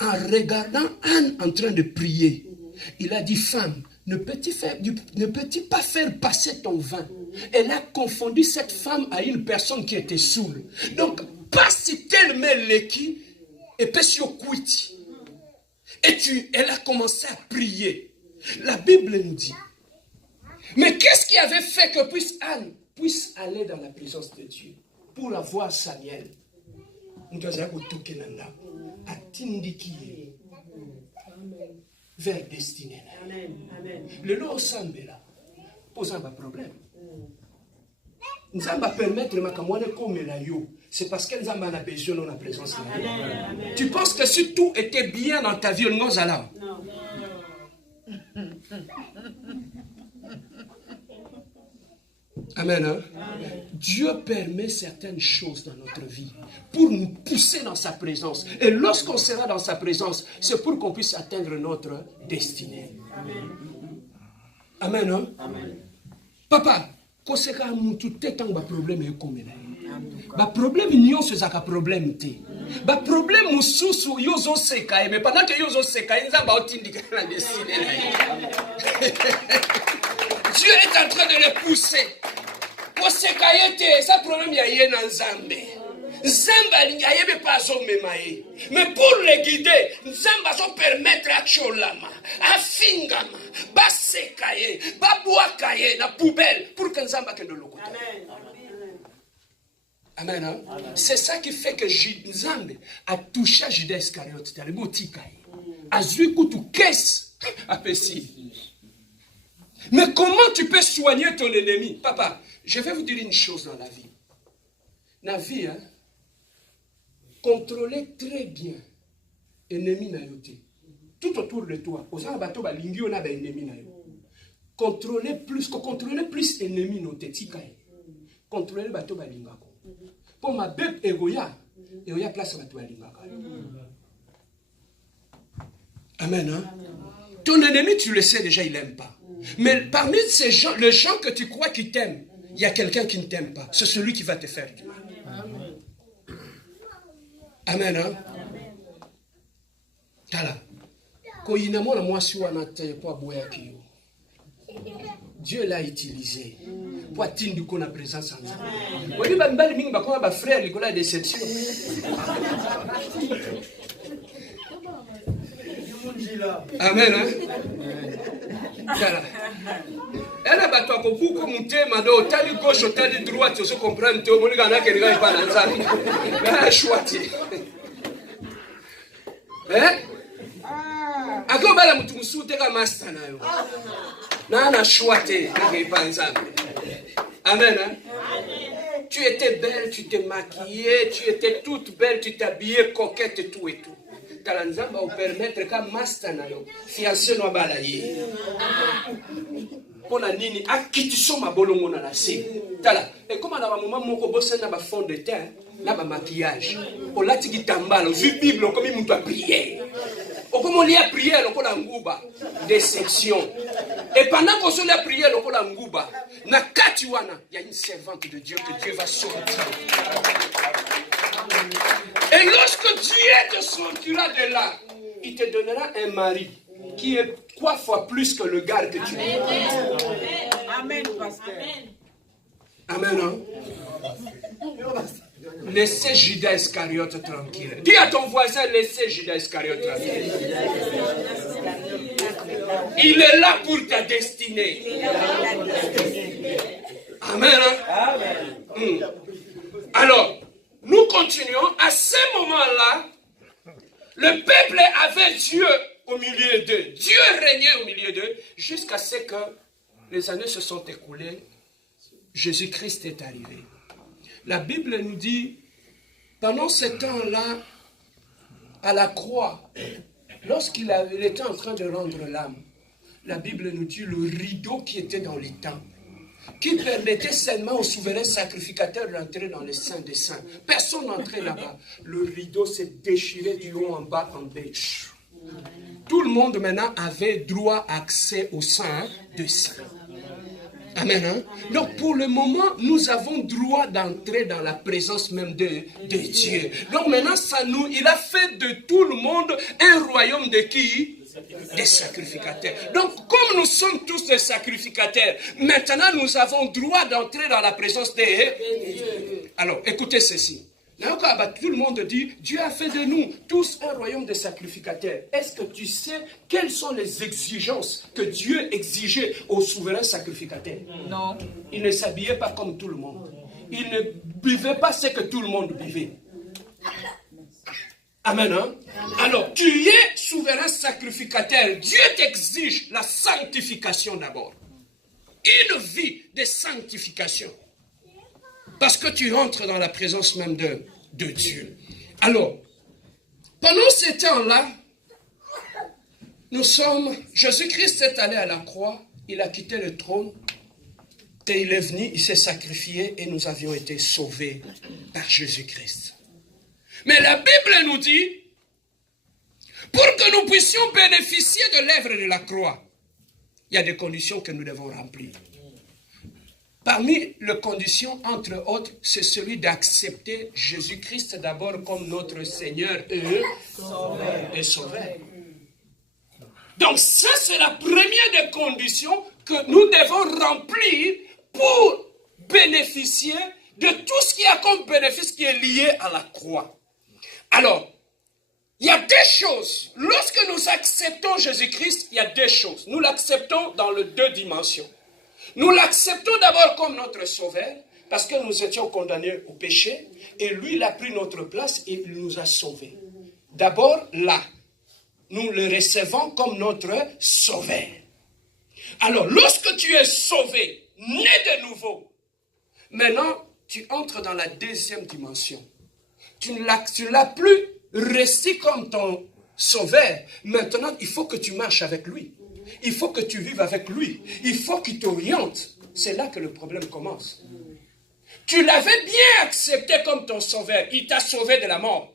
en regardant Anne en train de prier, il a dit, femme, ne peux-tu pas faire passer ton vin? Elle a confondu cette femme à une personne qui était saoule. Donc, pas si tellement l'équi, et pas si au quiti. Et elle a commencé à prier. La Bible nous dit. Mais qu'est-ce qui avait fait que Anne puisse aller dans la présence de Dieu? Pour avoir Samuel. Vers destinée. Le lot sambela pose un problème. Nous allons permettre c'est parce que nous avons besoin de la présence de Dieu. Tu penses que si tout était bien dans ta vie, nous allons. Amen. Hein? Amen. Dieu permet certaines choses dans notre vie pour nous pousser dans sa présence. Et lorsqu'on sera dans sa présence, c'est pour qu'on puisse atteindre notre destinée. Amen. Amen. Hein? Amen. Papa, quand c'est un problème, ba problème nyonso ezaka problème te. Ba problème mususu yozo seka mais pendant que yozo seka nzamba otindika na destinée na ye. Dieu est en train de le pousser. Ko seka yete ça problème ya ye na nzambe. Nzamba yebe pas zo memaye. Mais pour le guider, nzamba zo permettre à cholama, à fingama, ba seka ye, ba boaka ye na poubelle pour que nzamba kende lokota. Amen. Amen. Hein? Amen. C'est ça qui fait que Nzambe a touché Judas Iscariote. Mais comment tu peux soigner ton ennemi? Papa, je vais vous dire une chose dans la vie. na vie, hein, contrôler très bien ennemi na yo te. Tout autour de toi, aux bateaux balingi on a des ennemis na yo. Contrôler plus ennemi no te tika. Contrôler bateau balinga ko. Pour ma bête egoya place bateau balinga. Amen. Hein? Ton ennemi, tu le sais déjà, il n'aime pas. Mais parmi ces gens, les gens que tu crois qui t'aiment, il y a quelqu'un qui ne t'aime pas. C'est celui qui va te faire du mal. Amen. Hein? Tala. Dieu l'a utilisé pour atteindre la présence en nous. On dit que les frères ont la déception. Amen. Elle a battu beaucoup comme un thème, au tali gauche, au tali droite, tu comprends, tu comprends, tu comprends, tu hein? Ako bala mutu musute ka master na yo. Na na chouate na panza. Amen. Hein? Tu étais belle, tu t'es maquillée, tu étais toute belle, tu t'habillais coquette et tout et tout. Talanzamba va permettre ka master na yo. Fiancé no bala yi. Pona nini akitiso mabolongo na la se. Tala, et comme na ba moment moko bossa na ba fond de teint, na ba maquillage. O lati kitambala, vu Bible comme mutu a prier. Comme on lit à prier, on a nguba déception. Et pendant qu'on se lit à prier, on a nguba. Na katiwana, il y a une servante de Dieu que Dieu va sortir. Et lorsque Dieu te sortira de là, il te donnera un mari qui est 3 fois plus que le gars que tu es. Amen, pasteur. Amen. Hein? Laissez Judas Iscariote tranquille. Dis à ton voisin, laissez Judas Iscariote tranquille. Il est là pour ta destinée. Amen. Hein? Alors, nous continuons. À ce moment-là, le peuple avait Dieu au milieu d'eux. Dieu régnait au milieu d'eux jusqu'à ce que les années se sont écoulées. Jésus-Christ est arrivé. La Bible nous dit, pendant ce temps-là, à la croix, lorsqu'il était en train de rendre l'âme, la Bible nous dit le rideau qui était dans les temples, qui permettait seulement au souverain sacrificateur d'entrer dans les saints des saints. Personne n'entrait là-bas. Le rideau s'est déchiré du haut en bas en bêche. Tout le monde maintenant avait droit accès au saint des saints. Amen. Hein? Donc pour le moment, nous avons droit d'entrer dans la présence même de Dieu. Donc maintenant, il a fait de tout le monde un royaume de qui? Des sacrificateurs. Donc comme nous sommes tous des sacrificateurs, maintenant nous avons droit d'entrer dans la présence de Dieu. Alors écoutez ceci. Tout le monde dit, Dieu a fait de nous tous un royaume de sacrificateurs. Est-ce que tu sais quelles sont les exigences que Dieu exigeait aux souverains sacrificateurs? Non. Il ne s'habillait pas comme tout le monde. Il ne buvait pas ce que tout le monde buvait. Amen. Hein? Alors, tu es souverain sacrificateur. Dieu t'exige la sanctification d'abord. Une vie de sanctification. Parce que tu entres dans la présence même de Dieu. Alors, pendant ce temps-là, Jésus-Christ est allé à la croix, il a quitté le trône, et il est venu, il s'est sacrifié, et nous avions été sauvés par Jésus-Christ. Mais la Bible nous dit, pour que nous puissions bénéficier de l'œuvre de la croix, il y a des conditions que nous devons remplir. Parmi les conditions, entre autres, c'est celui d'accepter Jésus-Christ d'abord comme notre Seigneur et Sauveur. Donc ça, c'est la première des conditions que nous devons remplir pour bénéficier de tout ce qu'il y a comme bénéfice qui est lié à la croix. Alors, il y a deux choses. Lorsque nous acceptons Jésus-Christ, il y a deux choses. Nous l'acceptons dans les deux dimensions. Nous l'acceptons d'abord comme notre sauveur, parce que nous étions condamnés au péché, et lui, il a pris notre place et il nous a sauvés. D'abord, là, nous le recevons comme notre sauveur. Alors, lorsque tu es sauvé, né de nouveau, maintenant, tu entres dans la deuxième dimension. Tu ne l'as plus resté comme ton sauveur. Maintenant, il faut que tu marches avec lui. Il faut que tu vives avec lui. Il faut qu'il t'oriente. C'est là que le problème commence. Tu l'avais bien accepté comme ton sauveur. Il t'a sauvé de la mort.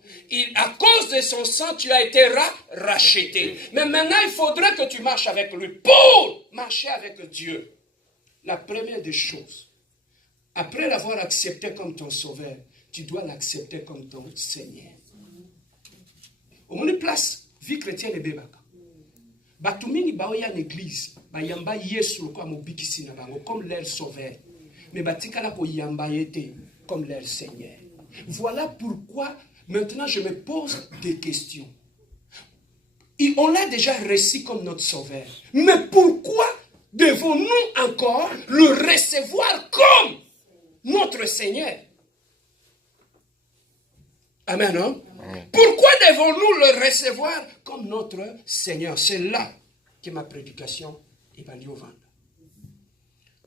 À cause de son sang, tu as été racheté. Mais maintenant, il faudrait que tu marches avec lui. Pour marcher avec Dieu. La première des choses, après l'avoir accepté comme ton sauveur, tu dois l'accepter comme ton Seigneur. Au moins, place, vie chrétienne et bébaka. Batumini baoya l'église, bayamba Yesu comme leur sauveur. Mais batikala ko yamba yete comme leur Seigneur. Voilà pourquoi maintenant je me pose des questions. Et on l'a déjà reçu comme notre sauveur. Mais pourquoi devons-nous encore le recevoir comme notre Seigneur? Amen, hein? Pourquoi devons-nous le recevoir comme notre Seigneur? C'est là que ma prédication est allée au ventre.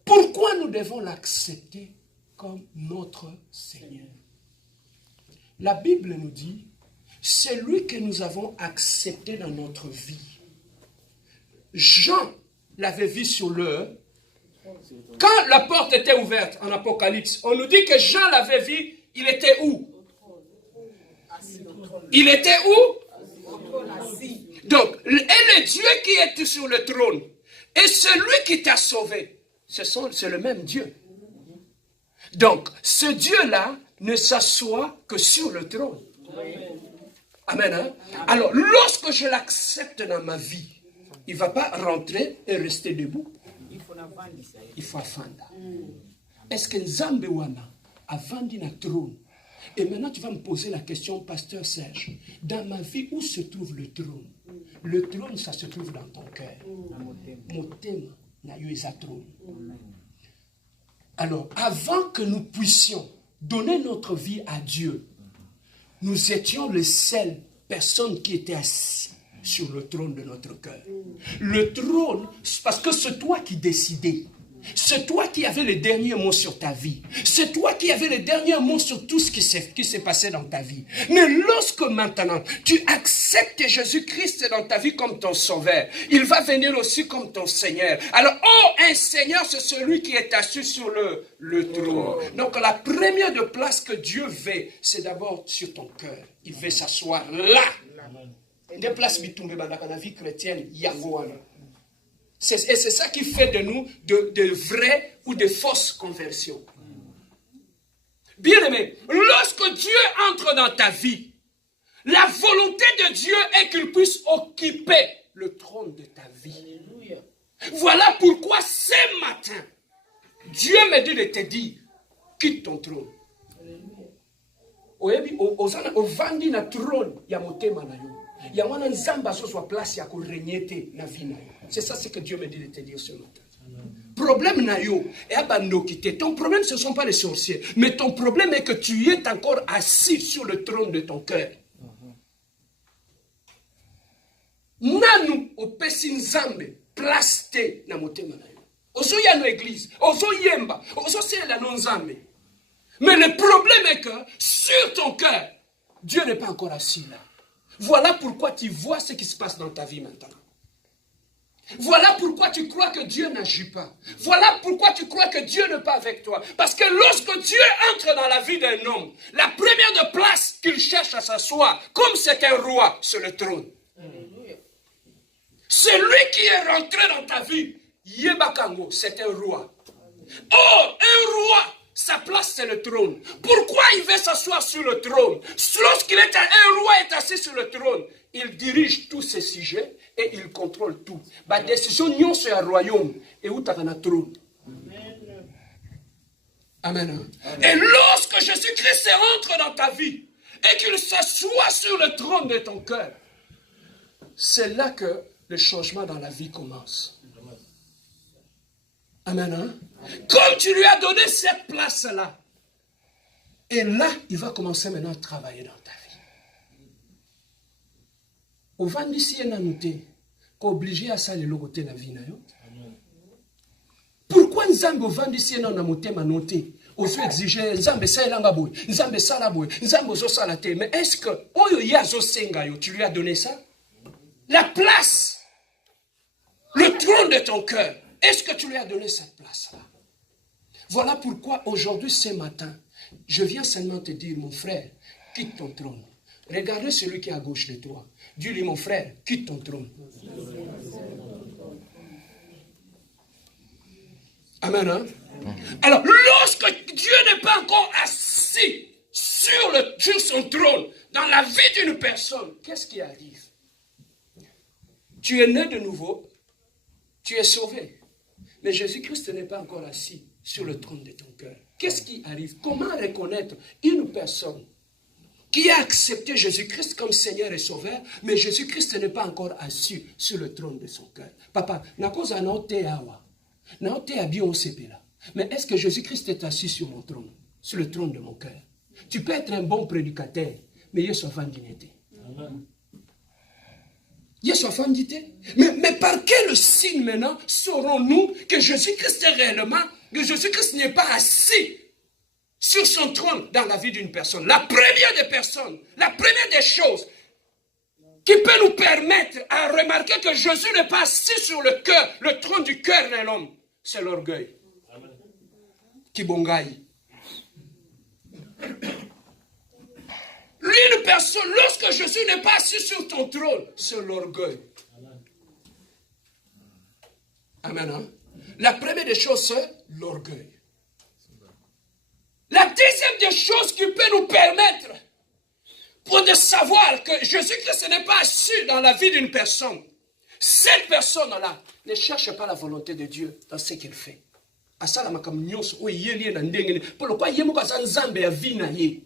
Pourquoi nous devons l'accepter comme notre Seigneur? La Bible nous dit, c'est lui que nous avons accepté dans notre vie. Jean l'avait vu sur le... Quand la porte était ouverte en Apocalypse, on nous dit que Jean l'avait vu, il était où? Il était où? Donc, et le Dieu qui est sur le trône, et celui qui t'a sauvé, c'est le même Dieu. Donc, ce Dieu-là ne s'assoit que sur le trône. Amen. Hein? Alors, lorsque je l'accepte dans ma vie, il ne va pas rentrer et rester debout. Il faut affanda. Est-ce que Nzambe wana avandi na trône? Et maintenant, tu vas me poser la question, pasteur Serge. Dans ma vie, où se trouve le trône? Le trône, ça se trouve dans ton cœur. Motema na yo eza trône. Alors, avant que nous puissions donner notre vie à Dieu, nous étions les seules personnes qui étaient assises sur le trône de notre cœur. Le trône, parce que c'est toi qui décidais. C'est toi qui avais le dernier mot sur ta vie. C'est toi qui avais le dernier mot sur tout ce qui s'est passé dans ta vie. Mais lorsque maintenant, tu acceptes Jésus-Christ dans ta vie comme ton sauveur, il va venir aussi comme ton Seigneur. Alors, un Seigneur, c'est celui qui est assis sur le trône. Donc, la première de place que Dieu veut, c'est d'abord sur ton cœur. Il veut s'asseoir là. Des places bitumbe dans la vie chrétienne, yangoana. Et c'est ça qui fait de nous de vraies ou de fausses conversions. Bien aimé, lorsque Dieu entre dans ta vie, la volonté de Dieu est qu'il puisse occuper le trône de ta vie. Alléluia. Voilà pourquoi ce matin, Dieu me dit de te dire, quitte ton trône. Au vandi na trône, il y a motema na yo. Il y a un nzamba sur place ya ko renyete na vie na yo. C'est ça ce que Dieu me dit de te dire ce matin. Problème na yo et abandokité. Ton problème ce ne sont pas les sorciers, mais ton problème est que tu es encore assis sur le trône de ton cœur. Nanu opesi nzambe place te na motema na yo. Ozo ya no église, ozo yemba, ozo sela no nzambe. Mais le problème est que sur ton cœur, Dieu n'est pas encore assis là. Voilà pourquoi tu vois ce qui se passe dans ta vie maintenant. Voilà pourquoi tu crois que Dieu n'agit pas. Voilà pourquoi tu crois que Dieu n'est pas avec toi. Parce que lorsque Dieu entre dans la vie d'un homme, la première de place qu'il cherche à s'asseoir, comme c'est un roi, c'est le trône. Celui qui est rentré dans ta vie, Yebakango, c'est un roi. Oh, un roi! Sa place, c'est le trône. Pourquoi il veut s'asseoir sur le trône? Lorsqu'il est un roi est assis sur le trône, il dirige tous ses sujets et il contrôle tout. La décision, c'est un royaume et où tu as un trône. Amen. Et lorsque Jésus-Christ entre dans ta vie et qu'il s'assoit sur le trône de ton cœur, c'est là que le changement dans la vie commence. Amen. Hein? Comme tu lui as donné cette place-là. Et là, il va commencer maintenant à travailler dans ta vie. Au vendredi, il a noté qu'obligé à ça les logotés dans la vie. Pourquoi nous avons vendredi, on a noté ozo exiger nzambe saelanga boye, nzambe sala boye, nzambe ozo sala te. Mais est-ce que oyo ye azosenga yo, tu lui as donné ça? La place, le trône de ton cœur, est-ce que tu lui as donné cette place-là? Voilà pourquoi aujourd'hui, ce matin, je viens seulement te dire, mon frère, quitte ton trône. Regardez celui qui est à gauche de toi. Dis-lui, mon frère, quitte ton trône. Amen. Hein? Alors, lorsque Dieu n'est pas encore assis sur son trône, dans la vie d'une personne, qu'est-ce qui arrive? Tu es né de nouveau, tu es sauvé. Mais Jésus-Christ n'est pas encore assis sur le trône de ton cœur. Qu'est-ce qui arrive? Comment reconnaître une personne qui a accepté Jésus-Christ comme Seigneur et Sauveur, mais Jésus-Christ n'est pas encore assis sur le trône de son cœur? Papa, mais est-ce que Jésus-Christ est assis sur mon trône, sur le trône de mon cœur? Tu peux être un bon prédicateur, mais il soit dignité. Il soit dignité. Mais par quel signe maintenant saurons-nous que Jésus-Christ est réellement, que Jésus-Christ n'est pas assis sur son trône dans la vie d'une personne? La première des personnes, la première des choses qui peut nous permettre à remarquer que Jésus n'est pas assis sur le cœur, le trône du cœur d'un homme, c'est l'orgueil. Kibongaï. Lui, une personne, lorsque Jésus n'est pas assis sur ton trône, c'est l'orgueil. Amen. Hein? La première des choses, c'est l'orgueil. La deuxième des choses qui peut nous permettre pour de savoir que Jésus-Christ n'est pas assis dans la vie d'une personne, cette personne-là ne cherche pas la volonté de Dieu dans ce qu'il fait. Asala makam nyonso o yeli na ndenge pourquoi yemo kwa nzambe ya vie na ye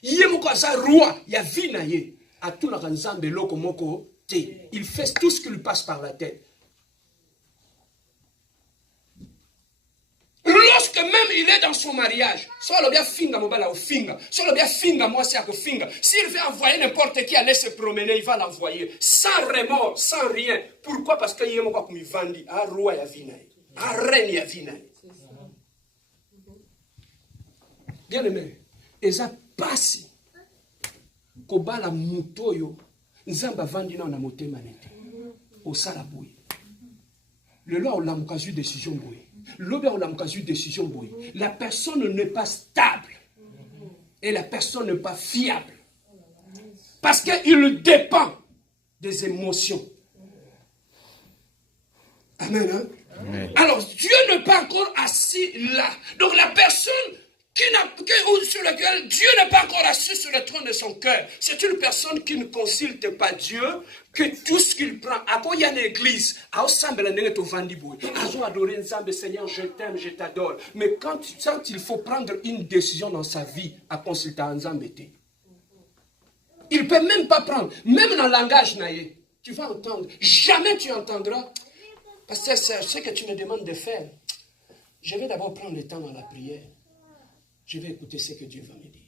yemo kwa za roi ya vie na ye atuna ka nzambe loko moko te, il fait tout ce qui lui passe par la tête. Lorsque même il est dans son mariage, soit le bien finga mobala au finga, soit le bien finga moi c'est à que finga, s'il veut envoyer n'importe qui aller se promener, il va l'envoyer sans remords, sans rien. Pourquoi? Parce que yemo kwa kumivandi a roi ya vie na ye, a reine ya vie na ye. Bien aimé, eza pasi kobala mutoyo nzamba vandi na motema nete osala boye le loi on a une décision boye l'obé on a une décision boye, la personne n'est pas stable et la personne n'est pas fiable parce qu'il dépend des émotions. Amen, hein? Amen. Alors Dieu n'est pas encore assis là, donc la personne sur laquelle Dieu n'est pas encore assis sur le trône de son cœur, c'est une personne qui ne consulte pas Dieu, que tout ce qu'il prend, à quoi il y a une église, à adorer Nzambe, Seigneur, je t'aime, je t'adore. Mais quand il faut prendre une décision dans sa vie, à consulter Nzambe, il ne peut même pas prendre, même dans le langage naïe, tu vas entendre, jamais tu entendras, parce que c'est ce que tu me demandes de faire. Je vais d'abord prendre le temps dans la prière. Je vais écouter ce que Dieu va me dire.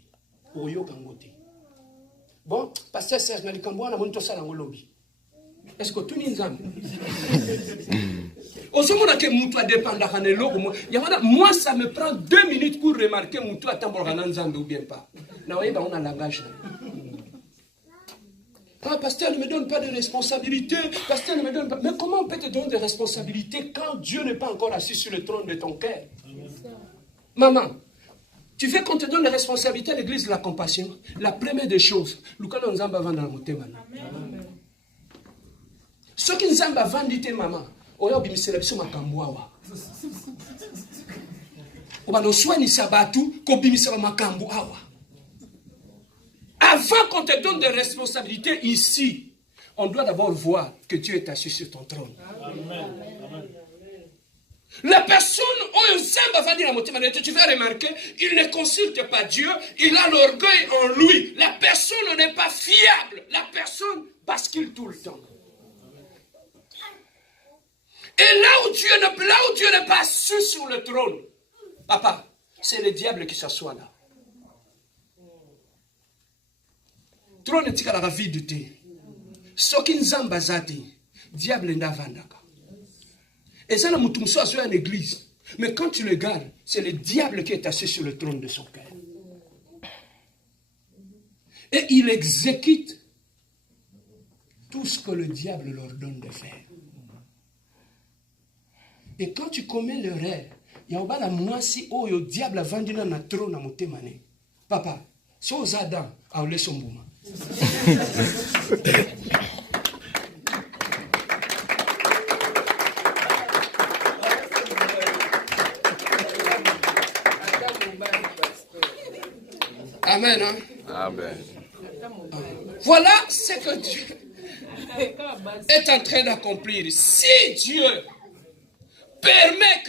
Oyo kangote. Bon, pasteur Serge Nalikamboa na monito sala ngolobi. Est-ce que tout nzambe? Osomona ke mutu a dépendre kana loko mo. Moi ça me prend 2 minutes pour remarquer mutu atambola kana nzambe ou bien pas. Na oyeba on a langage. Ah, pasteur ne me donne pas de responsabilité. Pasteur ne me donne pas. Mais comment on peut te donner des responsabilités quand Dieu n'est pas encore assis sur le trône de ton cœur? Maman, tu veux qu'on te donne les responsabilités à l'église de la compassion? La première des choses, Lukano Nzamba vanda na motema. Ce qui Nzamba vandi te maman, oyo bimisela biso makambo awa. Obano soigni sabatu ko bimisela makambo awa. Avant qu'on te donne des responsabilités ici, on doit d'abord voir que Dieu est assis sur ton trône. Amen. La personne, tu vas remarquer, il ne consulte pas Dieu, il a l'orgueil en lui. La personne n'est pas fiable. La personne bascule tout le temps. Et là où Dieu n'est pas assis sur le trône, papa, c'est le diable qui s'assoit là. Trône est à la vie de thé. Sokin zambazati, diable n'a vandaka. Et ça, nous sommes en église. Mais quand tu le gardes, c'est le diable qui est assis sur le trône de son cœur. Et il exécute tout ce que le diable leur donne de faire. Et quand tu commets l'erreur, il y a un moi si oh le diable a vendu dans le trône à mon témané. Papa, si aux Adam, à ouler son bouma. Amen. Hein? Amen. Voilà ce que Dieu est en train d'accomplir. Si Dieu permet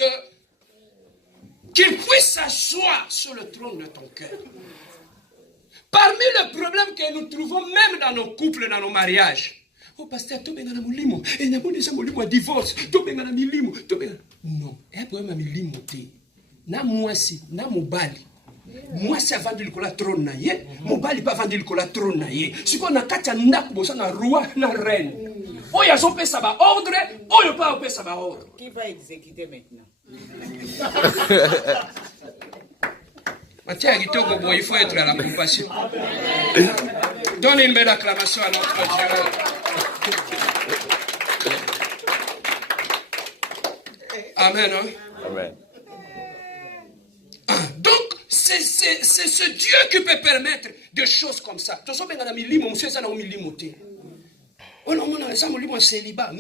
qu'il puisse s'asseoir sur le trône de ton cœur. Parmi les problèmes que nous trouvons même dans nos couples, dans nos mariages. Oh pasteur, tu benga na mulimo, et na bonisa mulimo divorce, tu benga na milimo, tu benga. Non, et après ma milimo te. Na mwasi, na mobali. Mwasi a vendu le trône na ye, mobali pas vendu le trône na ye. Si on a katia ndak bosa na roi na reine. Oh ya son ça va ordre, oh ya pas ça va ordre. Qui va exécuter maintenant? Mathieu Kitoko, il faut être à la compassion. Donne une belle acclamation à notre Dieu. Amen. Hein? Amen. Donc, c'est ce Dieu qui peut permettre des choses comme ça. Tu sais, on a mis l'imo, monsieur, ça n'a pas mis l'imo. Oh non, on a mis un célibat.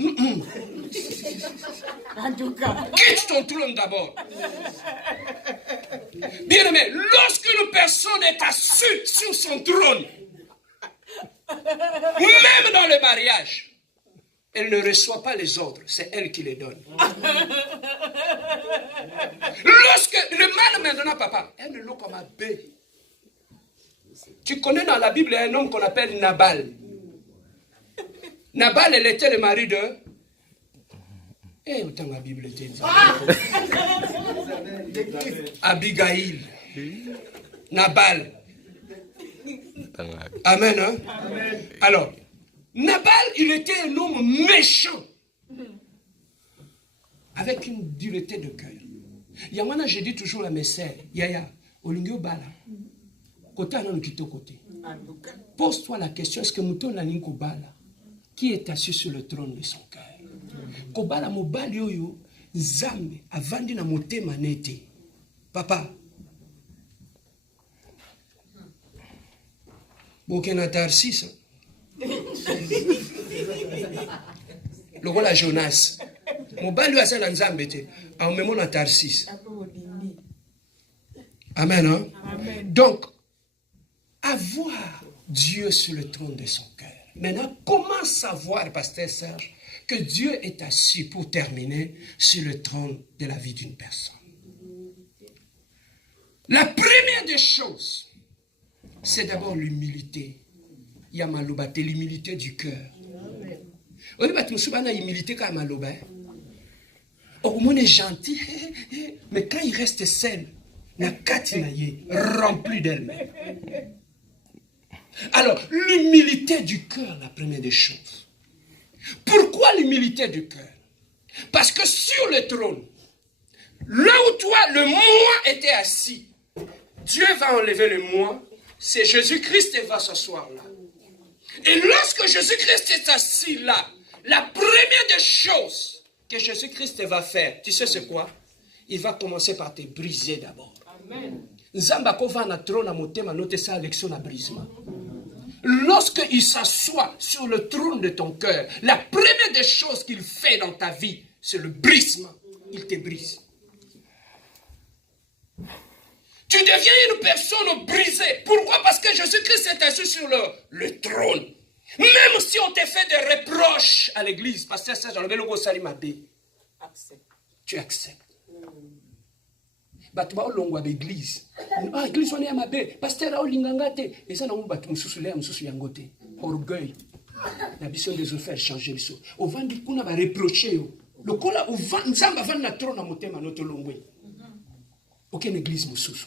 En tout cas. Quitte ton trône d'abord. Bien aimé, lorsque une personne est assise sur son trône, même dans le mariage, elle ne reçoit pas les ordres, c'est elle qui les donne. Lorsque le mal maintenant, papa, elle ne l'a comme un bébé. Tu connais dans la Bible un homme qu'on appelle Nabal. Nabal, elle était le mari de... Eh, autant la Bible était... Abigail. Nabal. Amen, hein? Amen. Alors, Nabal, il était un homme méchant. Avec une dureté de cœur. Yamana, je dis toujours à mes sœurs, Yaya, Olingyo Bala. Côté à l'homme qui te côté. Pose-toi la question, est-ce que Mouton Naninko Bala, qui est assis sur le trône de son cœur? Kobala mobali yoyo, Zambe, avandi na motema nete. Papa. Bokena Tarsis. Le voilà Jonas. Mobali yoyo asala Nzambe te. En même temps Tarsis. Amen. Hein? Amen. Donc, avoir Dieu sur le trône de son cœur. Maintenant, comment savoir, pasteur Serge, que Dieu est assis pour terminer sur le trône de la vie d'une personne? La première des choses, c'est d'abord l'humilité. Yamalobate, l'humilité du cœur. On a humilité quand Maloba. On est gentil, mais quand il reste seul, la katinaye remplie d'elle-même. Alors, l'humilité du cœur, la première des choses. Pourquoi l'humilité du cœur? Parce que sur le trône, là où toi, le moi était assis, Dieu va enlever le moi, c'est Jésus-Christ qui va s'asseoir là. Et lorsque Jésus-Christ est assis là, la première des choses que Jésus-Christ va faire, tu sais c'est quoi? Il va commencer par te briser d'abord. Amen. Lorsqu'il s'assoit sur le trône de ton cœur, la première des choses qu'il fait dans ta vie, c'est le brisement. Il te brise. Tu deviens une personne brisée. Pourquoi? Parce que Jésus-Christ est assis sur le trône. Même si on te fait des reproches à l'église, parce que ça, tu acceptes. Batwa olongwa l'église. Ah, l'église on est à ma bé. Pasteur Olingangate. Et ça, non, bat mususu lea mususu yangote. Orgueil. La mission des autres faire changer les choses. Au vandi kuna va reprocher. Le kola au vanzamba van na trône à motema notre longwe. Aucune église mususu.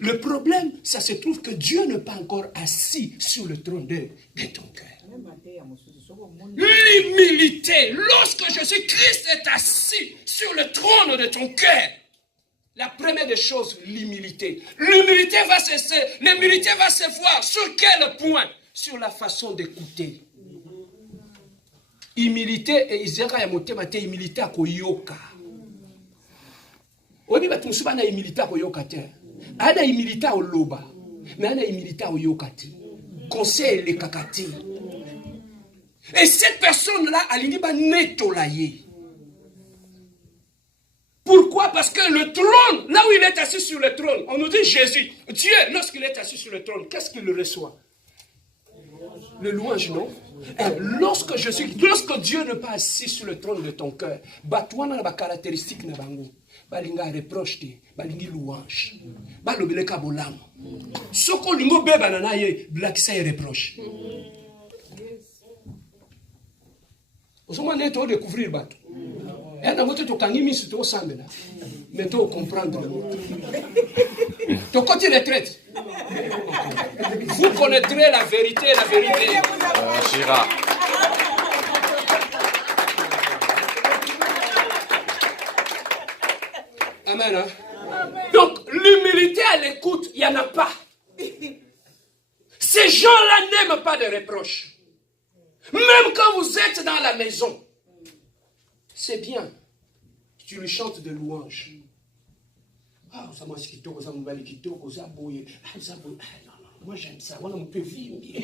Le problème, ça se trouve que Dieu n'est pas encore assis sur le trône de ton cœur. L'humilité. Lorsque Jésus-Christ est assis sur le trône de ton cœur, La première des choses, l'humilité. L'humilité va cesser. L'humilité va se voir. Sur quel point? Sur la façon d'écouter. Humilité et Isaac ya motema te humilité akoyoka. Obi batumsu bana humilité akoyoka te. Ana humilité oloba. Mais ana humilité akoyoka te. Conseil le kakati. Et cette personne-là, alingi ba netolaye. Pourquoi? Parce que le trône, là où il est assis sur le trône, on nous dit Jésus. Dieu, lorsqu'il est assis sur le trône, qu'est-ce qu'il reçoit? Le louange, non? Lorsque Dieu n'est pas assis sur le trône de ton cœur, batouana na ba caractéristique na bango, balinga reproche te, balingi louange, balobele ka bolam. Soko lingo beba na naye, blakisa e reproche. Osoma neto découvrir bato. Et dans votre tokanimi c'est au sambela. Mais tu comprendre. Ton côté retraite. Vous connaîtrez la vérité, la vérité. Chira. Amen. Hein? Donc, l'humilité à l'écoute, il n'y en a pas. Ces gens-là n'aiment pas de reproches. Même quand vous êtes dans la maison, c'est bien. Tu lui chantes de louanges. Ah, ça m'a dit ça m'a dit ça moi j'aime ça. On peut vivre bien.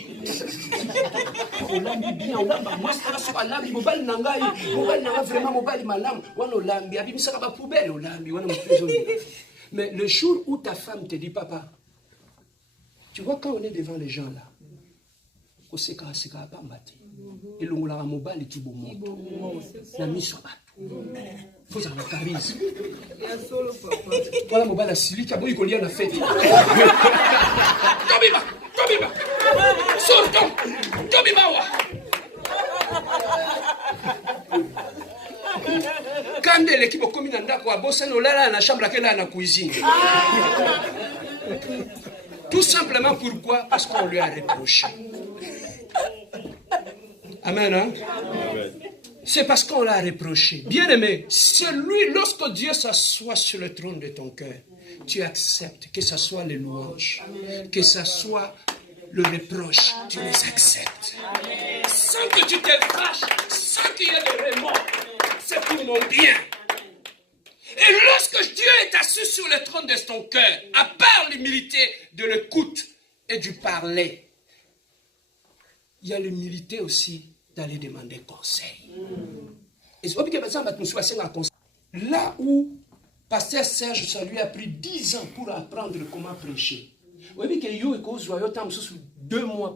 On l'a bien, on l'a moi ça pas là, mobile nangai, mobile nanga vraiment mobile malam. On l'a bien, abi ça va poubelle, on l'a bien, on mais le jour où ta femme te dit papa, tu vois quand on est devant les gens là, on sait que c'est pas maté. Et l'on l'a mobile et tout bon. La mise sur il faut avoir le charisme. Voilà mon bal à Sili, qui a beau y connaître la fête. Tobiba, Tobiba, sortons, Tobiba. Quand l'équipe au commun d'Andako a bossé, nous là dans la chambre laquelle là dans la cuisine. Tout simplement pourquoi? Parce qu'on lui a reproché. Amen, hein? C'est parce qu'on l'a reproché. Bien-aimé, c'est lui, lorsque Dieu s'assoit sur le trône de ton cœur, tu acceptes que ce soit les louanges, que ce soit le reproche, tu les acceptes. Sans que tu te fâches, sans qu'il y ait de remords, c'est pour mon bien. Et lorsque Dieu est assis sur le trône de ton cœur, à part l'humilité de l'écoute et du parler, il y a l'humilité aussi d'aller demander conseil. Et là où Pasteur Serge, ça lui a pris 10 ans pour apprendre comment prêcher. Vous voyez qu'il y a 2 mois.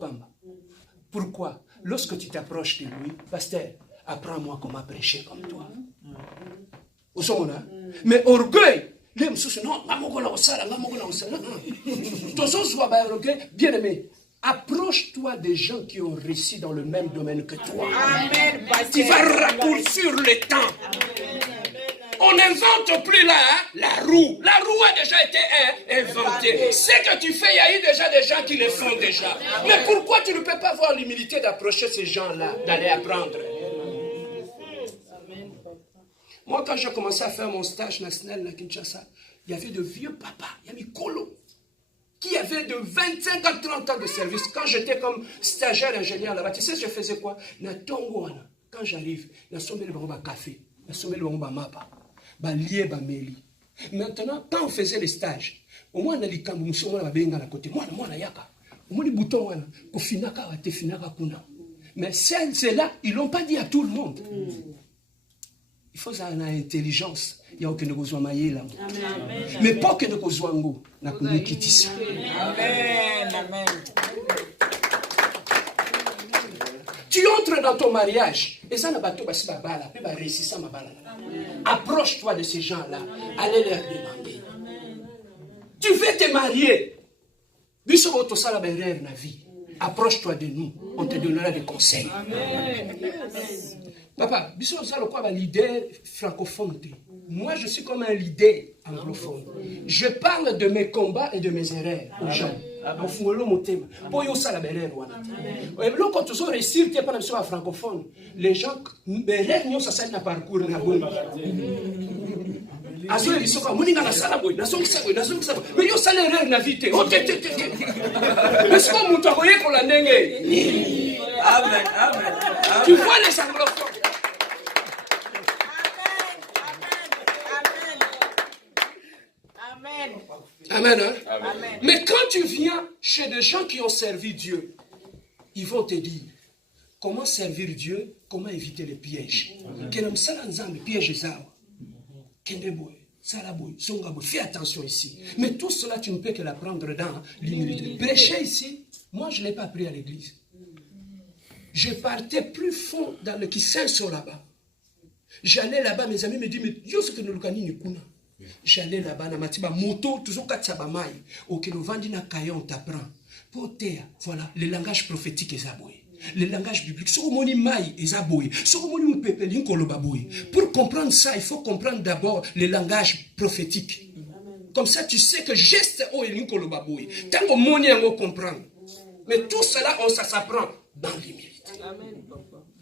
Pourquoi? Lorsque tu t'approches de lui, Pasteur, apprends-moi comment prêcher comme toi. Vous savez là? Mais orgueil, bien aimé. Approche-toi des gens qui ont réussi dans le même domaine que toi. Amen. Tu vas raccourcir le temps. On n'invente plus là la roue. La roue a déjà été inventée. Ce que tu fais, il y a eu déjà des gens qui le font déjà. Mais pourquoi tu ne peux pas avoir l'humilité d'approcher ces gens-là, d'aller apprendre? Moi, quand j'ai commencé à faire mon stage national à Kinshasa, il y avait de vieux papas, il y avait Kolo, qui avait de 25 à 30 ans de service. Quand j'étais comme stagiaire ingénieur là-bas, tu sais, je faisais quoi? Quand j'arrive, je sommé le café, je sommé le mapa, lié meli. Maintenant, quand on faisait les stages, au moins on a les camps, nous sommes à côté. Moi, yaka. Au moins les boutons, mais celles-là, ils ne l'ont pas dit à tout le monde. Il faut avoir l'intelligence. Il n'y a aucun besoin de maïla. Mais pas que de kozwango. Amen. Amen. Tu entres dans ton mariage. Et ça n'a pas tout passé ma balle. Approche-toi de ces gens-là. Allez leur demander. Tu veux te marier. Approche-toi de nous. On te donnera des conseils. Amen. Papa, leader francophone. Moi, je suis comme un leader anglophone. Je parle de mes combats et de mes erreurs aux gens. Quand tu réussir, tu n'es pas un francophone. Les gens, ça n'a parcours. azoya bisoka moninga nasala boye nazongisa boye mais yo sala erreur na vie te est-ce que moto akoyekola ndenge Amen. tu vois les anglophones. Amen, hein? Amen. Mais quand tu viens chez des gens qui ont servi Dieu, ils vont te dire comment servir Dieu, comment éviter les pièges. Fais attention ici. Mais tout cela, tu ne peux que l'apprendre dans l'humilité. Prêcher ici, moi je ne l'ai pas appris à l'église. Je partais plus fond dans le Kisenso là-bas. J'allais là-bas, mes amis me disent, mais yo ce que nous le kuna. J'allais là-bas, na matiba moto, toujours katsaba mai. Ok, nous vendons na kayon t'apprend. Pour terre, voilà, le langage prophétique est aboué. Le langage biblique. Soromoni mai est aboué. Soromoni mpepeli nkolobaboui. Pour comprendre ça, il faut comprendre d'abord le langage prophétique. Comme ça, tu sais que geste o elinkolobaboui. Tant que moni on comprend. Mais tout cela, ça s'apprend dans l'humilité.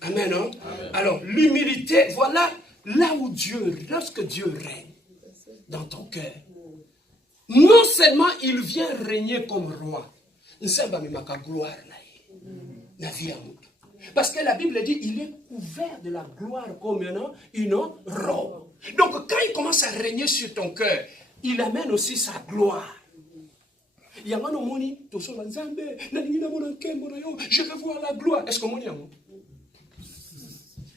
Amen, hein? Alors, l'humilité, voilà là où Dieu, lorsque Dieu règne dans ton cœur, non seulement il vient régner comme roi, parce que la Bible dit il est couvert de la gloire comme une robe. Donc quand il commence à régner sur ton cœur, il amène aussi sa gloire. Je veux voir la gloire. Est-ce que mon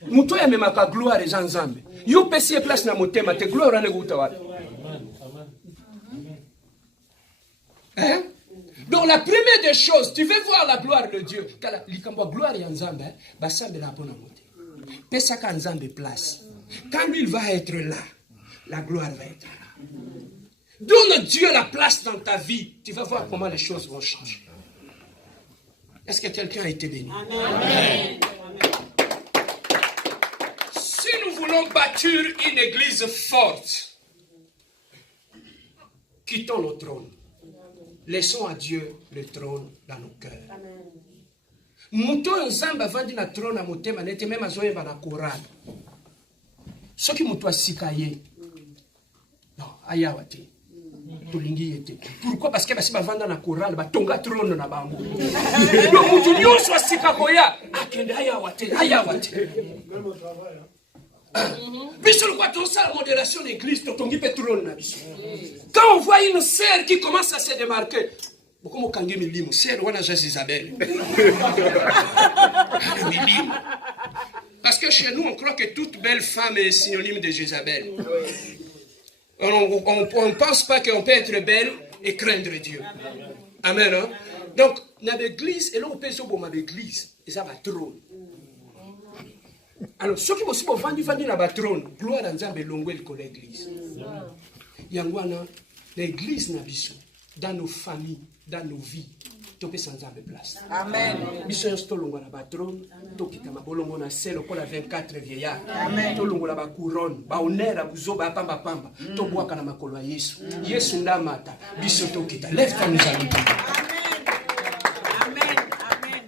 muto ya memaka gloire eza nzambe yo pesi place na motema te gloire ane kuta wapi. Hein? Donc la première des choses, tu veux voir la gloire de Dieu, kala likambo gloire ya nzambe basambe la pona mote pesa ka nzambe place. Quand lui il va être là, la gloire va être là. Donne Dieu la place dans ta vie, tu vas voir comment les choses vont changer. Est-ce que quelqu'un a été béni? Amen. Si nous voulons bâtir une église forte, quittons nos trônes. Laissons à Dieu le trône dans nos cœurs. Muto nzamba vandi na trône à motema nete même azoye ba na Coran. Ce qui muto asikaye. Non, ayawate. Pourquoi? Parce que si tu vas dans la chorale, tu vas trône na bango. Donc tu nyonso asika koya akende ayawate. Même au travail. Biso le quoi la modération de l'église totongi trône na biso. Quand on voit une sœur qui commence à se démarquer, comment kangi milimo sœur wana Jésus Isabelle. Parce que chez nous on croit que toute belle femme est synonyme de Jézabel. On ne pense pas qu'on peut être belle et craindre Dieu. Amen. Hein? Donc, dans l'église, et là on peut se voir l'église, et ça va trône. Alors, ceux qui vont vendre dans la trône, gloire à Nzambe longue l'église. Yangwana, l'église dans nos familles, dans nos vies, tu peux sans place. Amen. Biso stolongo na batron, to kitama bolongo na selo ko la 24 vieillards. Amen. To longo la ba couronne, ba honneur buzo ba pamba pamba. To boaka na makolo ya Yesu. Yesu ndamata, biso to kita. Lève ta nous allons. Amen. Amen.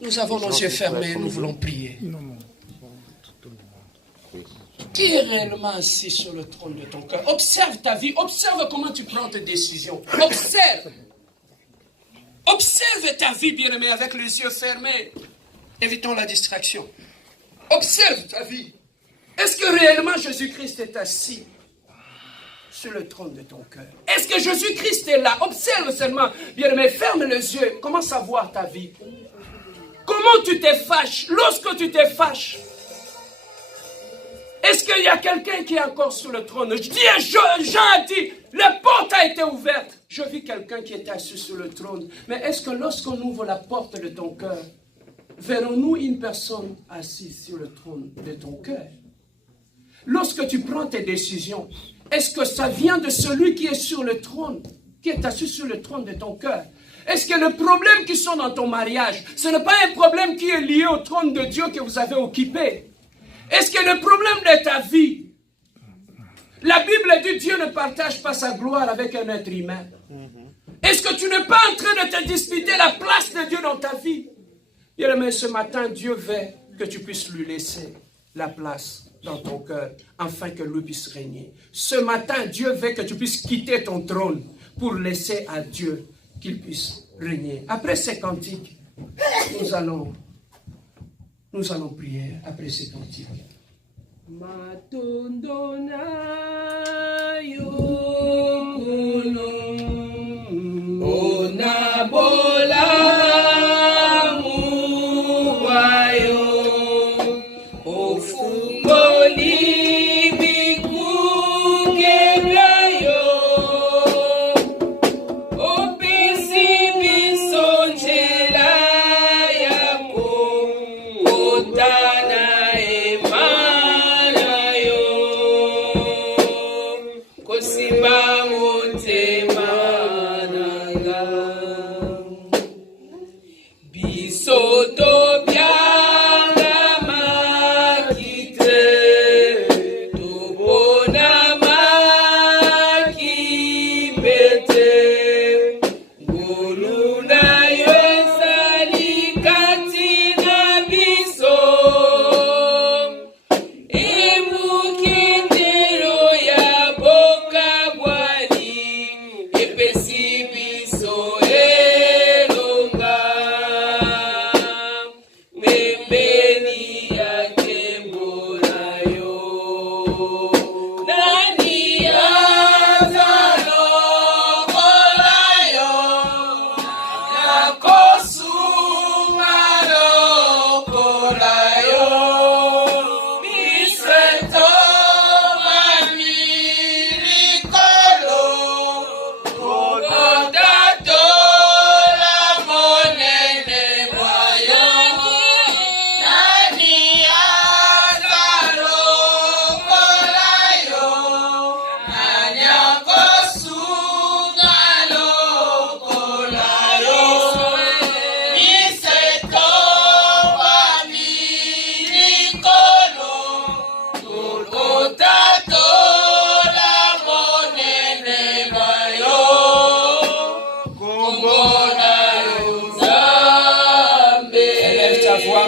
Nous avons nos yeux fermés, nous voulons prier. Qui est réellement assis sur le trône de ton cœur? Observe ta vie, observe comment tu prends tes décisions. Observe. Observe ta vie, bien-aimé, avec les yeux fermés. Évitons la distraction. Observe ta vie. Est-ce que réellement Jésus-Christ est assis sur le trône de ton cœur? Est-ce que Jésus-Christ est là? Observe seulement, bien-aimé, ferme les yeux. Commence à voir ta vie. Comment tu te fâches? Lorsque tu te fâches, est-ce qu'il y a quelqu'un qui est encore sur le trône? Jean a dit, la porte a été ouverte. Je vis quelqu'un qui est assis sur le trône. Mais est-ce que lorsqu'on ouvre la porte de ton cœur, verrons-nous une personne assise sur le trône de ton cœur? Lorsque tu prends tes décisions, est-ce que ça vient de celui qui est sur le trône, qui est assis sur le trône de ton cœur? Est-ce que le problème qui sont dans ton mariage, ce n'est pas un problème qui est lié au trône de Dieu que vous avez occupé? Est-ce que le problème de ta vie, la Bible dit Dieu ne partage pas sa gloire avec un être humain. Est-ce que tu n'es pas en train de te disputer la place de Dieu dans ta vie? Mais ce matin, Dieu veut que tu puisses lui laisser la place dans ton cœur, afin que lui puisse régner. Ce matin, Dieu veut que tu puisses quitter ton trône pour laisser à Dieu qu'il puisse régner. Après ces cantiques, nous allons prier après ces cantiques. Matondona yokuno onabola muwayo ofungoli bikugebrayo opisi bisonjela yako otana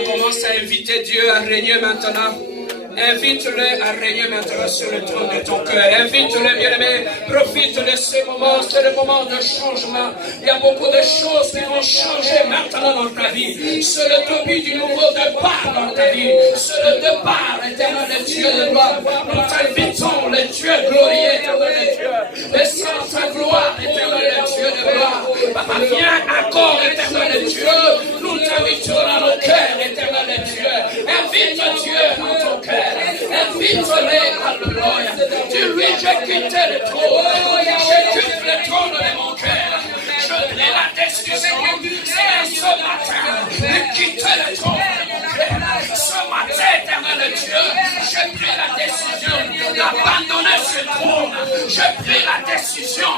Commence à inviter Dieu à régner maintenant. Invite-le à régner maintenant sur le trône de ton cœur. Invite-le, bien-aimé. Profite de ce moment. C'est le moment de changement. Il y a beaucoup de choses qui vont changer maintenant dans ta vie. C'est le début du nouveau départ dans ta vie. C'est le départ éternel de Dieu de gloire. Nous t'invitons, le Dieu glorieux, éternel de Dieu. Descends ta gloire, éternel de Dieu de gloire. Papa, viens encore, éternel de Dieu. Nous t'invitons dans nos cœurs, éternel de Dieu. Invite Dieu dans ton cœur. Invite-le, alléluia. Dis-lui, j'ai quitté le trône. J'ai quitté le trône de mon cœur. Je prends la décision, c'est ce matin, de quitter le trône de mon cœur. Ce matin, éternel Dieu, j'ai pris la décision d'abandonner ce trône. J'ai pris la décision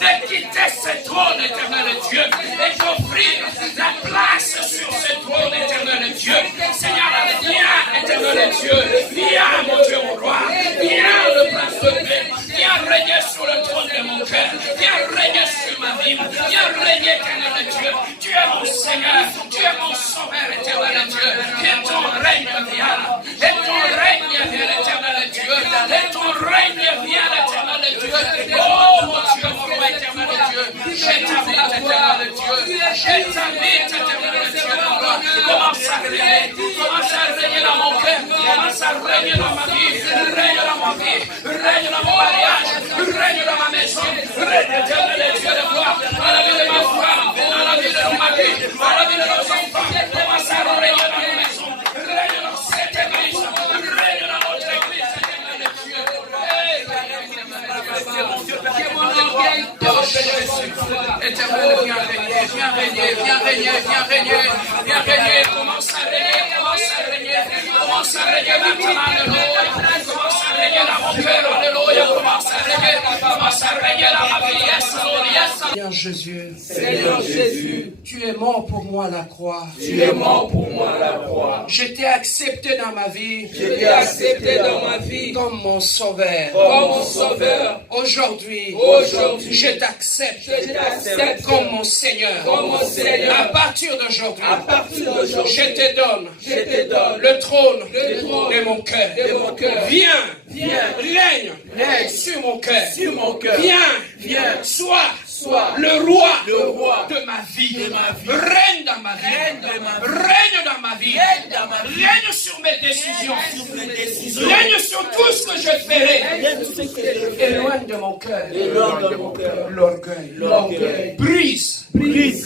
de quitter ce trône, éternel Dieu, et d'offrir la place sur ce trône, éternel Dieu. Seigneur, viens, éternel Dieu, viens, mon Dieu, mon roi, viens, le prince de paix, viens régner sur le trône de mon cœur, viens régner sur ma vie, viens régner, éternel Dieu. Tu es mon Seigneur, tu es mon sauveur, éternel Dieu, et ton règne vient, et ton règne vient, éternel Dieu, et ton règne vient, éternel Dieu. Oh, mon Dieu, mon roi, éternel Dieu, je t'invite, éternel Dieu, je t'invite, éternel Dieu, commence à régner dans mon cœur, commence à régner dans ma vie, règne dans ma vie, règne dans mon mariage, règne dans ma maison, règne, éternel Dieu de gloire, dans la vie de ma femme, dans la vie de ma vie, dans la vie de nos enfants, commence à régner dans nos maisons, règne dans cette église, règne dans notre église, éternel Dieu. Éternel, viens régner, viens régner, viens régner, viens régner, viens régner, commence à régner, commence à régner, maintenant, alléluia, commence à régner dans mon cœur, alléluia, commence à régner, commence à régner dans ma vie. Yes, Lord, yes. Seigneur Jésus. Seigneur Jésus, Tu es mort pour moi à la croix. tu es mort pour moi à la croix. Je t'ai accepté dans ma vie. Je t'ai accepté dans ma vie Comme mon sauveur. comme mon sauveur. Aujourd'hui, Aujourd'hui, je t'accepte je t'accepte comme mon Seigneur. comme mon Seigneur. À partir d'aujourd'hui, À partir d'aujourd'hui, je te donne je te donne le trône le trône de mon cœur. de mon cœur. Viens, Règne règne sur mon cœur. sur mon cœur. Viens, sois Sois le roi de ma vie. de ma vie. Règne dans ma vie. Règne dans ma vie. Règne dans ma vie. Règne dans ma vie. Règne sur mes décisions. sur mes décisions. Règne sur tout ce que je ferai. Règne sur ce que je fais. Éloigne de mon cœur Éloigne de mon cœur l'orgueil. l'orgueil. Brise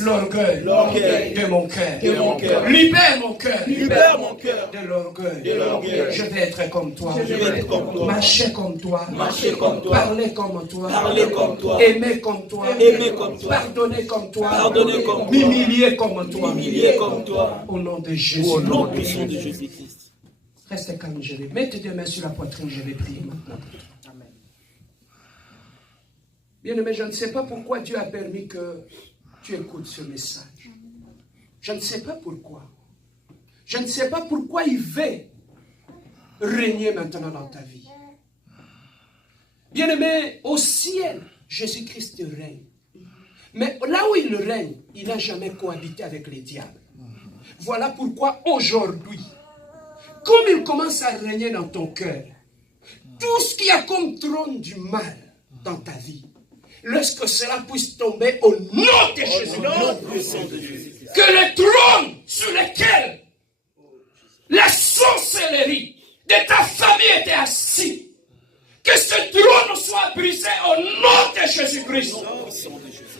l'orgueil L'orgueil de mon cœur. de mon cœur. Libère mon cœur Libère mon cœur de l'orgueil. de l'orgueil. Je vais être comme toi. Je vais être comme toi. Marcher comme toi. Marcher comme toi. Parler comme toi. Parler comme toi. Aimer comme toi. Aimer comme toi. Pardonner comme toi. Pardonner comme toi. M'humilier comme toi. Humilier comme toi. Au nom de Jésus. Au nom puissant de Jésus-Christ. Reste calme, je vais. Mets tes deux mains sur la poitrine, je vais prier maintenant. Bien-aimé, je ne sais pas pourquoi Dieu a permis que tu écoutes ce message. Je ne sais pas pourquoi. Je ne sais pas pourquoi il veut régner maintenant dans ta vie. Bien-aimé, au ciel, Jésus-Christ règne. Mais là où il règne, il n'a jamais cohabité avec les diables. Voilà pourquoi aujourd'hui, comme il commence à régner dans ton cœur, tout ce qui a comme trône du mal dans ta vie, lorsque cela puisse tomber au nom de Jésus-Christ, que le trône sur lequel la sorcellerie de ta famille était assise, que ce trône soit brisé au nom de Jésus-Christ.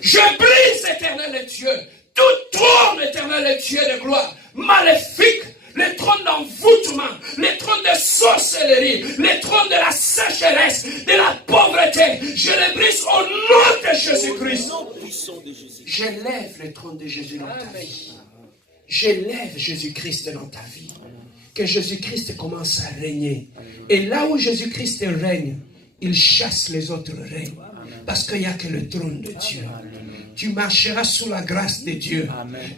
Je brise, éternel Dieu, tout trône, éternel Dieu de gloire, maléfique, les trônes d'envoûtement, les trônes de sorcellerie, les trônes de la sécheresse, de la pauvreté. Je les brise au nom de Jésus-Christ. J'élève le trône de Jésus dans ta vie. J'élève Jésus-Christ dans ta vie. Que Jésus-Christ commence à régner. Et là où Jésus-Christ règne, il chasse les autres règnes. Parce qu'il n'y a que le trône de Dieu. Tu marcheras sous la grâce de Dieu.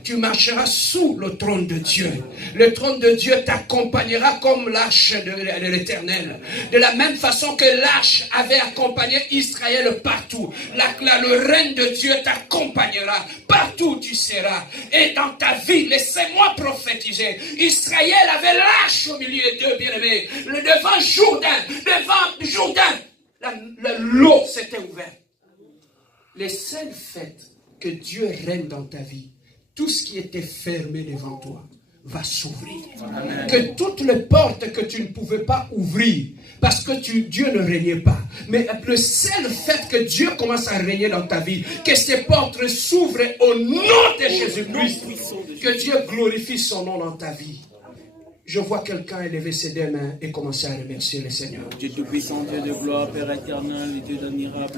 Tu marcheras sous le trône de Dieu. Le trône de Dieu t'accompagnera comme l'arche de l'Éternel. De la même façon que l'arche avait accompagné Israël partout. Le règne de Dieu t'accompagnera. Partout où tu seras. Et dans ta vie, laissez-moi prophétiser. Israël avait l'arche au milieu d'eux, bien-aimés. Devant Jourdain, l'eau s'était ouverte. Les seuls faits que Dieu règne dans ta vie, tout ce qui était fermé devant toi va s'ouvrir. Que toutes les portes que tu ne pouvais pas ouvrir, parce que Dieu ne régnait pas, mais le seul fait que Dieu commence à régner dans ta vie, que ces portes s'ouvrent au nom de Jésus-Christ, que Dieu glorifie son nom dans ta vie. Je vois quelqu'un élever ses deux mains et commencer à remercier le Seigneur. Dieu Tout-Puissant, Dieu de gloire, Père éternel, Dieu admirable.